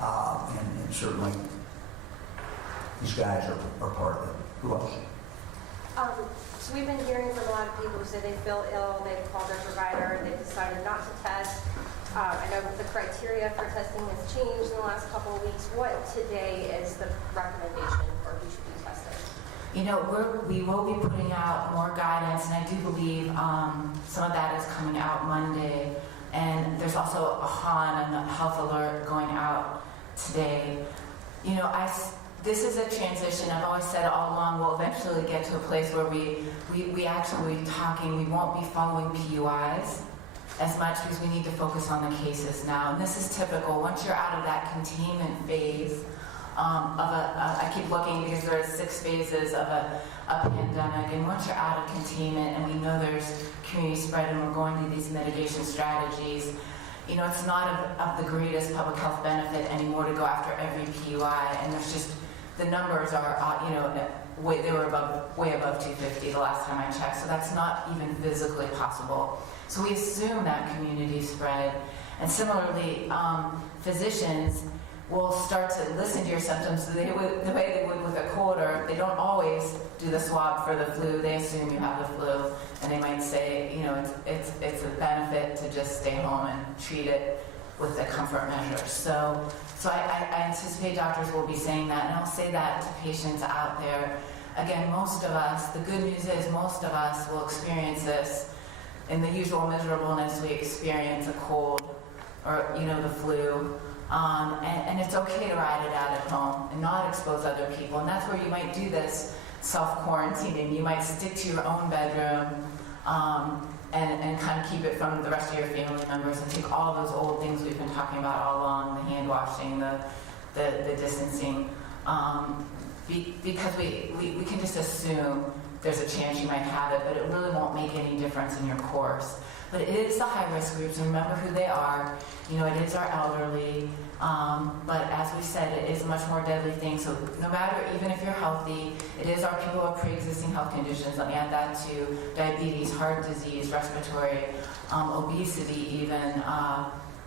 And certainly, these guys are part of it. Who else? So we've been hearing from a lot of people who say they feel ill, they've called their provider, they've decided not to test. I know the criteria for testing has changed in the last couple of weeks. What today is the recommendation for who should be tested? You know, we will be putting out more guidance, and I do believe some of that is coming out Monday. And there's also a HON and a health alert going out today. You know, this is a transition. I've always said all along, we'll eventually get to a place where we actually be talking, we won't be following PUIs as much because we need to focus on the cases now. And this is typical. Once you're out of that containment phase I keep looking because there are 6 phases of a pandemic, and once you're out of containment and we know there's community spread and we're going to these mitigation strategies, you know, it's not of the greatest public health benefit anymore to go after every PUI, and there's just, the numbers are, you know, they were way above 250 the last time I checked, so that's not even physically possible. So we assume that community spread, and similarly, physicians will start to listen to your symptoms the way they would with a cold, or they don't always do the swab for the flu. They assume you have the flu, and they might say, you know, it's a benefit to just stay home and treat it with the comfort measures. So I anticipate doctors will be saying that, and I'll say that to patients out there. Again, most of us, the good news is most of us will experience this in the usual miserableness we experience a cold or, you know, the flu. And it's okay to ride it out at home and not expose other people. And that's where you might do this self-quarantining. You might stick to your own bedroom and kind of keep it from the rest of your family members and take all those old things we've been talking about all along, the hand washing, the distancing, because we can just assume there's a chance you might have it, but it really won't make any difference in your course. But it is the high-risk groups, and remember who they are. You know, it is our elderly, but as we said, it is a much more deadly thing. So no matter, even if you're healthy, it is our people with pre-existing health conditions. Let me add that to diabetes, heart disease, respiratory, obesity even.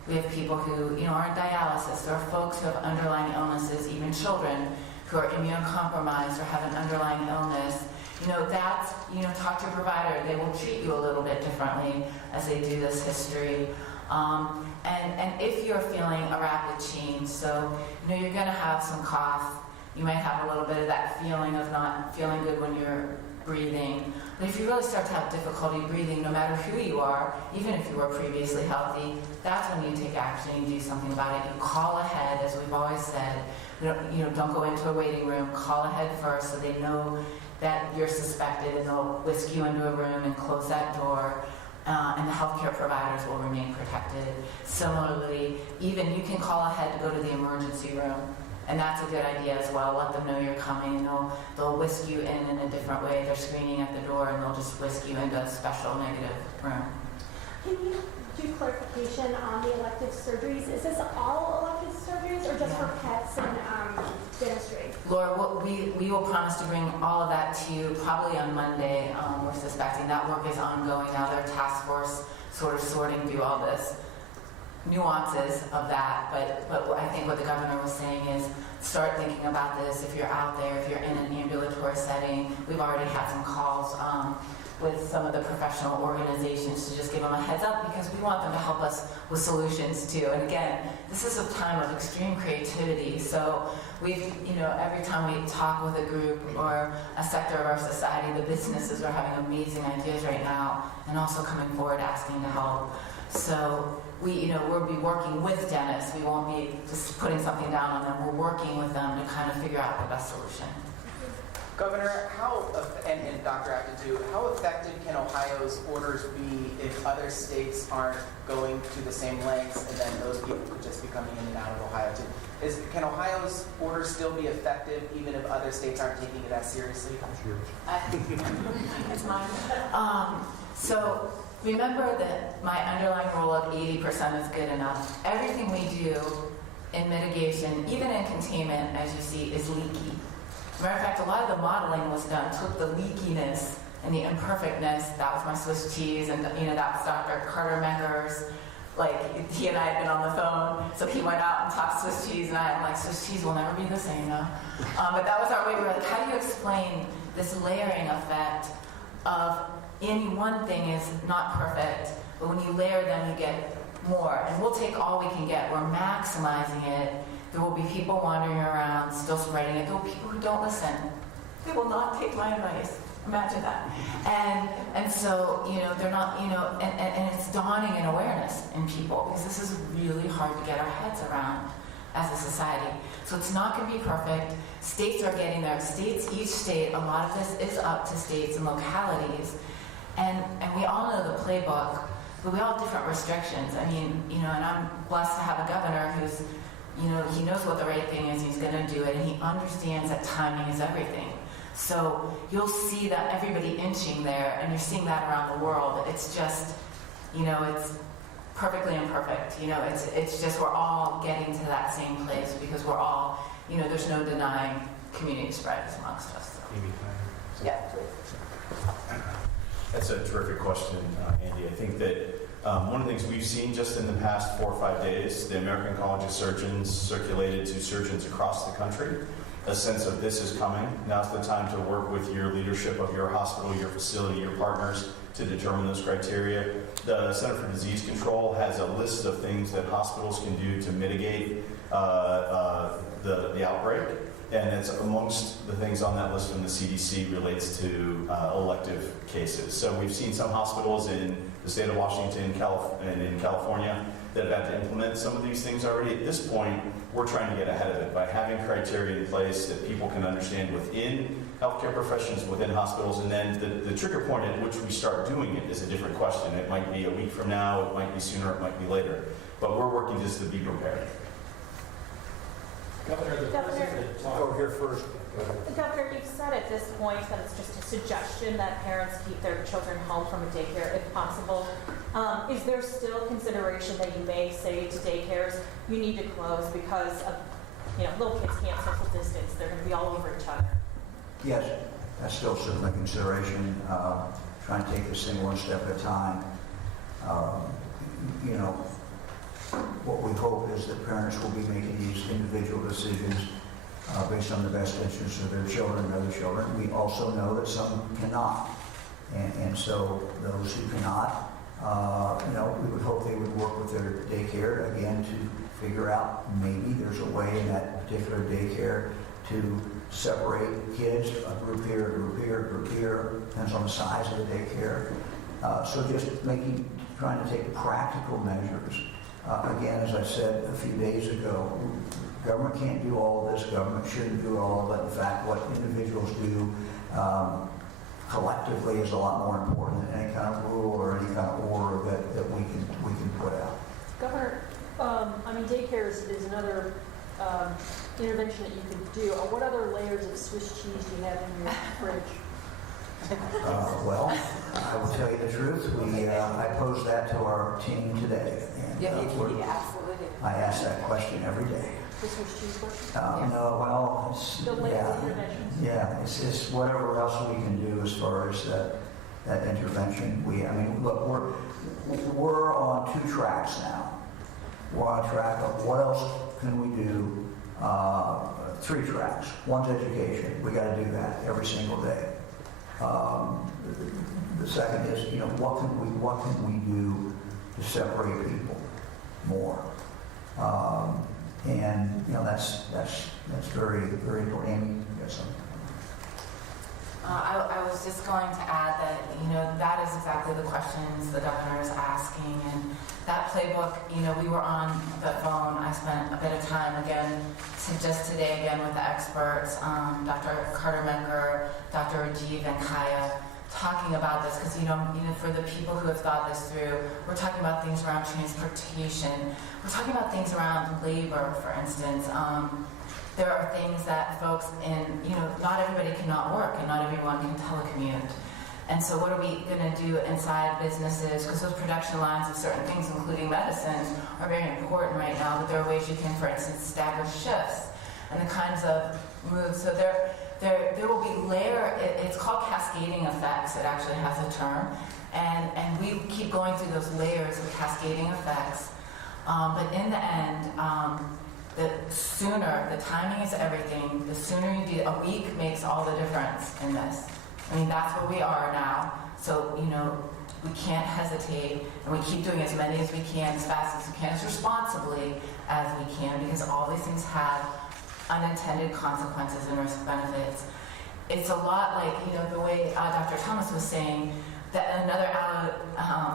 We have people who, you know, are on dialysis. There are folks who have underlying illnesses, even children who are immunocompromised or have an underlying illness. You know, that's, you know, talk to your provider. They will treat you a little bit differently as they do this history. And if you're feeling a rapid change, so, you know, you're going to have some cough. You might have a little bit of that feeling of not feeling good when you're breathing. But if you really start to have difficulty breathing, no matter who you are, even if you were previously healthy, that's when you take action and do something about it. You call ahead, as we've always said. You know, don't go into a waiting room. Call ahead first so they know that you're suspected, and they'll whisk you into a room and close that door, and the healthcare providers will remain protected. Similarly, even you can call ahead to go to the emergency room, and that's a good idea as well. Let them know you're coming, and they'll whisk you in a different way. They're screening at the door, and they'll just whisk you into a special negative room. Can you do clarification on the elective surgeries? Is this all elective surgeries, or just for pets and dentistry? Laura, we will promise to bring all of that to you probably on Monday. We're suspecting that work is ongoing now. Their task force sort of sorting through all this nuances of that. But I think what the governor was saying is start thinking about this. If you're out there, if you're in an ambulatory setting, we've already had some calls with some of the professional organizations to just give them a heads up, because we want them to help us with solutions too. And again, this is a time of extreme creativity. So we've, you know, every time we talk with a group or a sector of our society, the businesses are having amazing ideas right now and also coming forward asking to help. So we'll be working with dentists. We won't be just putting something down on them. We're working with them to kind of figure out the best solution. Governor, and Dr. Acton too, how effective can Ohio's orders be if other states aren't going to the same lengths, and then those people could just be coming in and out of Ohio too? Can Ohio's orders still be effective even if other states aren't taking it as seriously? It's mine. So remember that my underlying rule of 80% is good enough. Everything we do in mitigation, even in containment, as you see, is leaky. Matter of fact, a lot of the modeling was done, took the leakiness and the imperfectness. That was my Swiss cheese, and you know, that was Dr. Carter Mecker's. Like, he and I had been on the phone, so he went out and talked Swiss cheese, and I'm like, Swiss cheese will never be the same now. But that was our way. We were like, how do you explain this layering effect of any one thing is not perfect, but when you layer them, you get more. And we'll take all we can get. We're maximizing it. There will be people wandering around, still spreading it. There will be people who don't listen. They will not take my advice. Imagine that. And so, they're not, and it's dawning an awareness in people, because this is really hard to get our heads around as a society. So it's not going to be perfect. States are getting there. Each state, a lot of this is up to states and localities. And we all know the playbook, but we all have different restrictions. I mean, and I'm blessed to have a governor who's, he knows what the right thing is, he's going to do it, and he understands that timing is everything. So you'll see that everybody inching there, and you're seeing that around the world. It's just, it's perfectly imperfect. It's just we're all getting to that same place because we're all, there's no denying community spread amongst us. So. Yeah, please. That's a terrific question, Andy. I think that one of the things we've seen just in the past 4 or 5 days, the American College of Surgeons circulated to surgeons across the country a sense of this is coming. Now's the time to work with your leadership of your hospital, your facility, your partners to determine those criteria. The Center for Disease Control has a list of things that hospitals can do to mitigate the outbreak. And it's amongst the things on that list from the CDC relates to elective cases. So we've seen some hospitals in the state of Washington and in California that have had to implement some of these things already. At this point, we're trying to get ahead of it by having criteria in place that people can understand within healthcare professions, within hospitals, and then the trigger point at which we start doing it is a different question. It might be a week from now, it might be sooner, it might be later. But we're working just to be prepared. Governor, the president talked. Go here first. Governor, you've said at this point that it's just a suggestion that parents keep their children home from a daycare if possible. Is there still consideration that you may say to daycares, you need to close because of, little kids can't social distance, they're going to be all over each other? Yes, that's still certainly a consideration. Trying to take this thing one step at a time. What we hope is that parents will be making these individual decisions based on the best interests of their children and other children. We also know that some cannot. And so those who cannot, we would hope they would work with their daycare, again, to figure out maybe there's a way in that particular daycare to separate kids, a group here, a group here, a group here, depends on the size of the daycare. So just trying to take practical measures. Again, as I said a few days ago, government can't do all of this. Government shouldn't do all of it. In fact, what individuals do collectively is a lot more important than any kind of rule or any kind of order that we can put out. Governor, daycare is another intervention that you could do. What other layers of Swiss cheese do you have in your fridge? Well, I will tell you the truth. I posed that to our team today. And, Absolutely. I ask that question every day. The Swiss cheese question? No, well, it's, The latest interventions? Yeah, it's whatever else we can do as far as that intervention. Look, we're on 2 tracks now. We're on a track of what else can we do? 3 tracks. One's education. We got to do that every single day. The second is, what can we do to separate people more? And that's very, very important. Amy, you got something? I was just going to add that, that is exactly the questions the governor is asking. And that playbook, we were on the phone. I spent a bit of time again, just today again with the experts, Dr. Carter Menger, Dr. Rajiv and Kaya, talking about this because, for the people who have thought this through, we're talking about things around transportation. We're talking about things around labor, for instance. There are things that folks not everybody cannot work and not everyone can telecommute. And so what are we going to do inside businesses? Because those production lines of certain things, including medicines, are very important right now. But there are ways you can, for instance, stagger shifts and the kinds of moves. So there will be it's called cascading effects. It actually has a term. And we keep going through those layers of cascading effects. But in the end, the sooner, the timing is everything, the sooner you do, a week makes all the difference in this. I mean, that's where we are now. So, you know, we can't hesitate, and we keep doing as many as we can, as fast as we can, as responsibly as we can, because all these things have unintended consequences and risk benefits. It's a lot like, you know, the way Dr. Thomas was saying, that another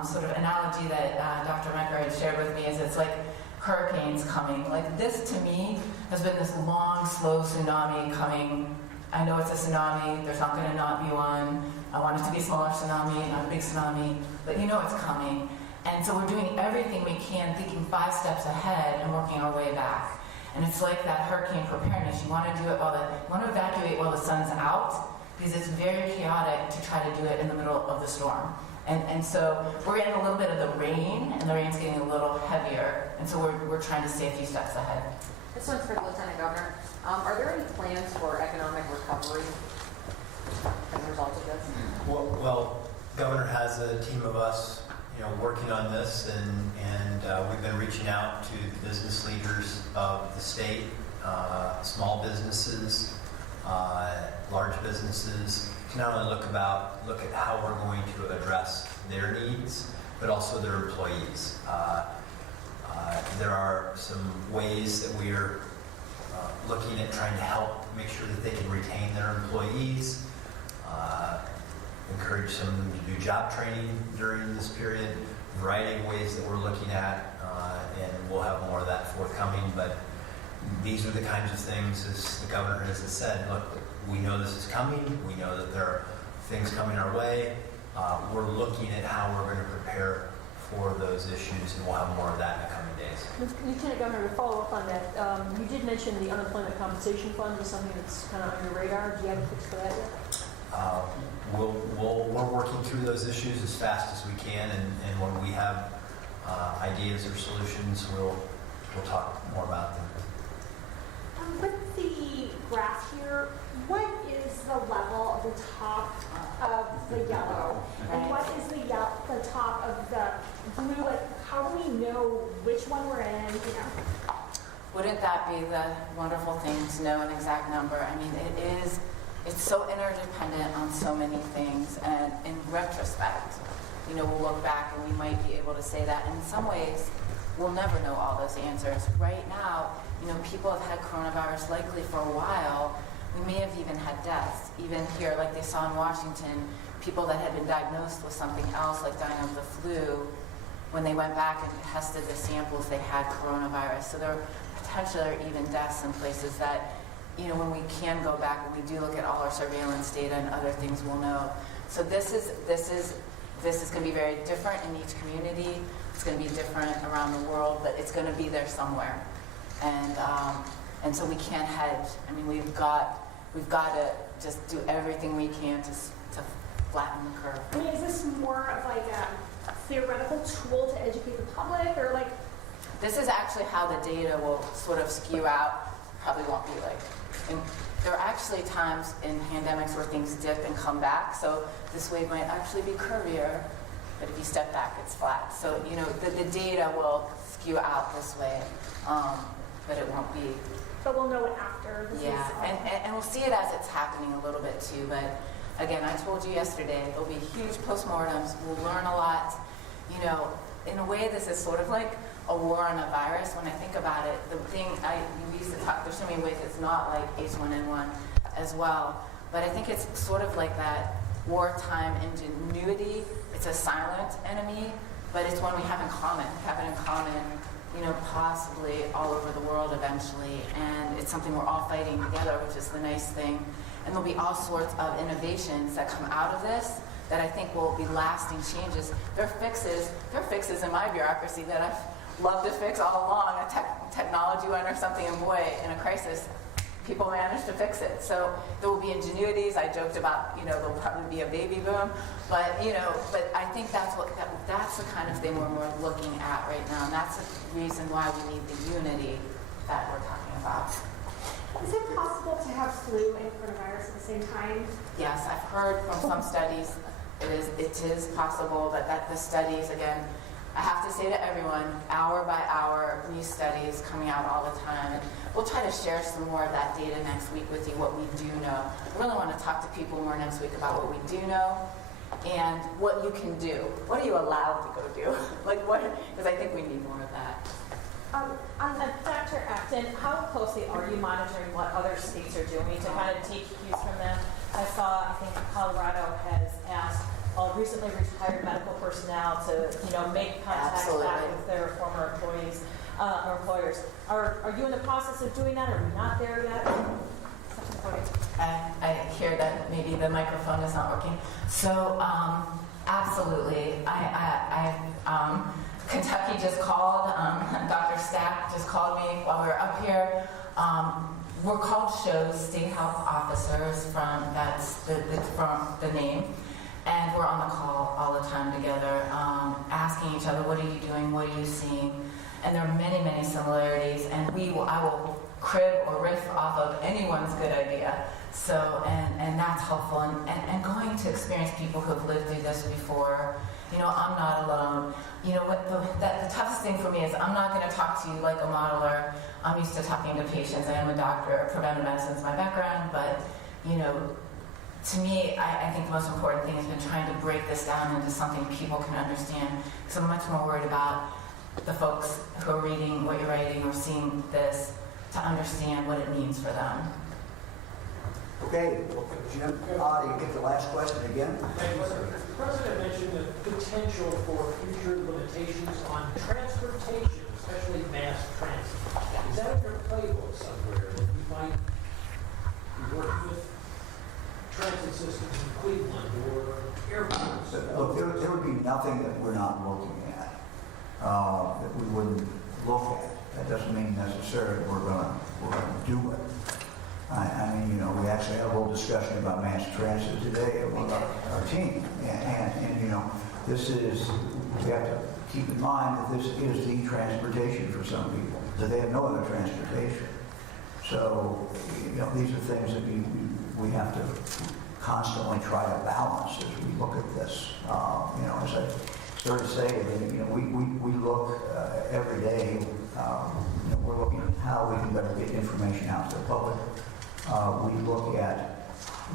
sort of analogy that Dr. Mecker had shared with me is it's like hurricanes coming. Like this, to me, has been this long, slow tsunami coming. I know it's a tsunami. There's not going to not be one. I want it to be a smaller tsunami, not a big tsunami, but you know it's coming. And so we're doing everything we can, thinking 5 steps ahead and working our way back. And it's like that hurricane preparedness. You want to do it you want to evacuate while the sun's out, because it's very chaotic to try to do it in the middle of the storm. And so we're getting a little bit of the rain, and the rain's getting a little heavier, and so we're trying to stay a few steps ahead. This one's for the Lieutenant Governor. Are there any plans for economic recovery as a result of this? Well, Governor has a team of us, you know, working on this, and we've been reaching out to the business leaders of the state, small businesses, large businesses, to not only look at how we're going to address their needs, but also their employees. There are some ways that we are looking at trying to help make sure that they can retain their employees, encourage some of them to do job training during this period, a variety of ways that we're looking at, and we'll have more of that forthcoming. But these are the kinds of things, as the governor has said, look, we know this is coming, we know that there are things coming our way, we're looking at how we're going to prepare for those issues, and we'll have more of that in the coming days. Lieutenant Governor, to follow up on that, you did mention the unemployment compensation fund was something that's kind of on your radar. Do you have a fix for that yet? We're working through those issues as fast as we can, and when we have ideas or solutions, we'll talk more about them. With the graph here, what is the level of the top of the yellow? And what is the top of the blue? Like, how do we know which one we're in, you know? Wouldn't that be the wonderful thing to know an exact number? I mean, it's so interdependent on so many things, and in retrospect, you know, we'll look back and we might be able to say that. And in some ways, we'll never know all those answers. Right now, you know, people have had coronavirus likely for a while. We may have even had deaths. Even here, like they saw in Washington, people that had been diagnosed with something else, like dying of the flu, when they went back and tested the samples, they had coronavirus. So there potentially are even deaths in places that, you know, when we can go back and we do look at all our surveillance data and other things, we'll know. So this is going to be very different in each community. It's going to be different around the world, but it's going to be there somewhere. And so we can't hedge. I mean, we've got to just do everything we can to flatten the curve. I mean, is this more of like a theoretical tool to educate the public, or like? This is actually how the data will sort of skew out. Probably won't be like. And there are actually times in pandemics where things dip and come back. So this wave might actually be curvier, but if you step back, it's flat. So, you know, the data will skew out this way, but it won't be. But we'll know it after. Yeah, and we'll see it as it's happening a little bit too. But again, I told you yesterday, there'll be huge postmortems. We'll learn a lot. You know, in a way, this is sort of like a war on a virus. When I think about it, the thing we used to talk, there's so many ways it's not like H1N1 as well. But I think it's sort of like that wartime ingenuity. It's a silent enemy, but it's one we have in common. We have it in common, you know, possibly all over the world eventually. And it's something we're all fighting together, which is the nice thing. And there'll be all sorts of innovations that come out of this that I think will be lasting changes. There are fixes in my bureaucracy that I've loved to fix all along. A technology went or something, and boy, in a crisis, people managed to fix it. So there will be ingenuities. I joked about, you know, there'll probably be a baby boom, but I think that's the kind of thing we're looking at right now, and that's the reason why we need the unity that we're talking about. Is it possible to have flu and coronavirus at the same time? Yes, I've heard from some studies it is possible, but that the studies, again, I have to say to everyone, hour by hour, new studies coming out all the time. And we'll try to share some more of that data next week with you, what we do know. I really want to talk to people more next week about what we do know and what you can do. What are you allowed to go do? Like what? Because I think we need more of that. Dr. Acton, how closely are you monitoring what other states are doing to kind of take cues from them? I think Colorado has asked recently retired medical personnel to, make contact back with their former employees or employers. Are you in the process of doing that? Are we not there yet? I hear that maybe the microphone is not working. So, absolutely. Kentucky just called. Dr. Stack just called me while we were up here. We're called SHOWs, State Health Officers, that's from the name. And we're on the call all the time together, asking each other, what are you doing? What are you seeing? And there are many, many similarities. And I will crib or riff off of anyone's good idea. So, and that's helpful. And going to experience people who have lived through this before. I'm not alone. What the toughest thing for me is I'm not going to talk to you like a modeler. I'm used to talking to patients. I am a doctor. Preventive medicine is my background. But, to me, I think the most important thing has been trying to break this down into something people can understand. Because I'm much more worried about the folks who are reading what you're writing or seeing this to understand what it means for them. Okay, well, Jim, you get the last question again? The President mentioned the potential for future limitations on transportation, especially mass transit. Is that in your playbook somewhere that you might be working with transit systems in Cleveland or airports? Look, there would be nothing that we're not looking at, that we wouldn't look at. That doesn't mean necessarily we're gonna do it. I mean, we actually had a little discussion about mass transit today among our team. And this is, we have to keep in mind that this is the transportation for some people, that they have no other transportation. So, these are things that we have to constantly try to balance as we look at this. As I started saying, we look every day, we're looking at how we can better get information out to the public. We look at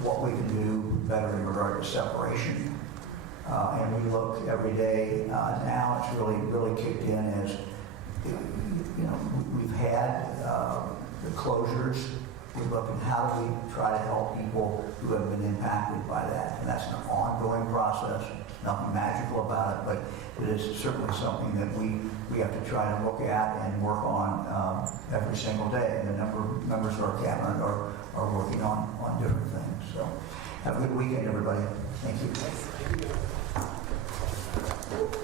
what we can do better in regard to separation. And we look every day, now it's really kicked in as, we've had the closures. We look at how do we try to help people who have been impacted by that. And that's an ongoing process, nothing magical about it, but it is certainly something that we have to try to look at and work on every single day. And a number of members of our cabinet are working on different things. So have a good weekend, everybody. Thank you.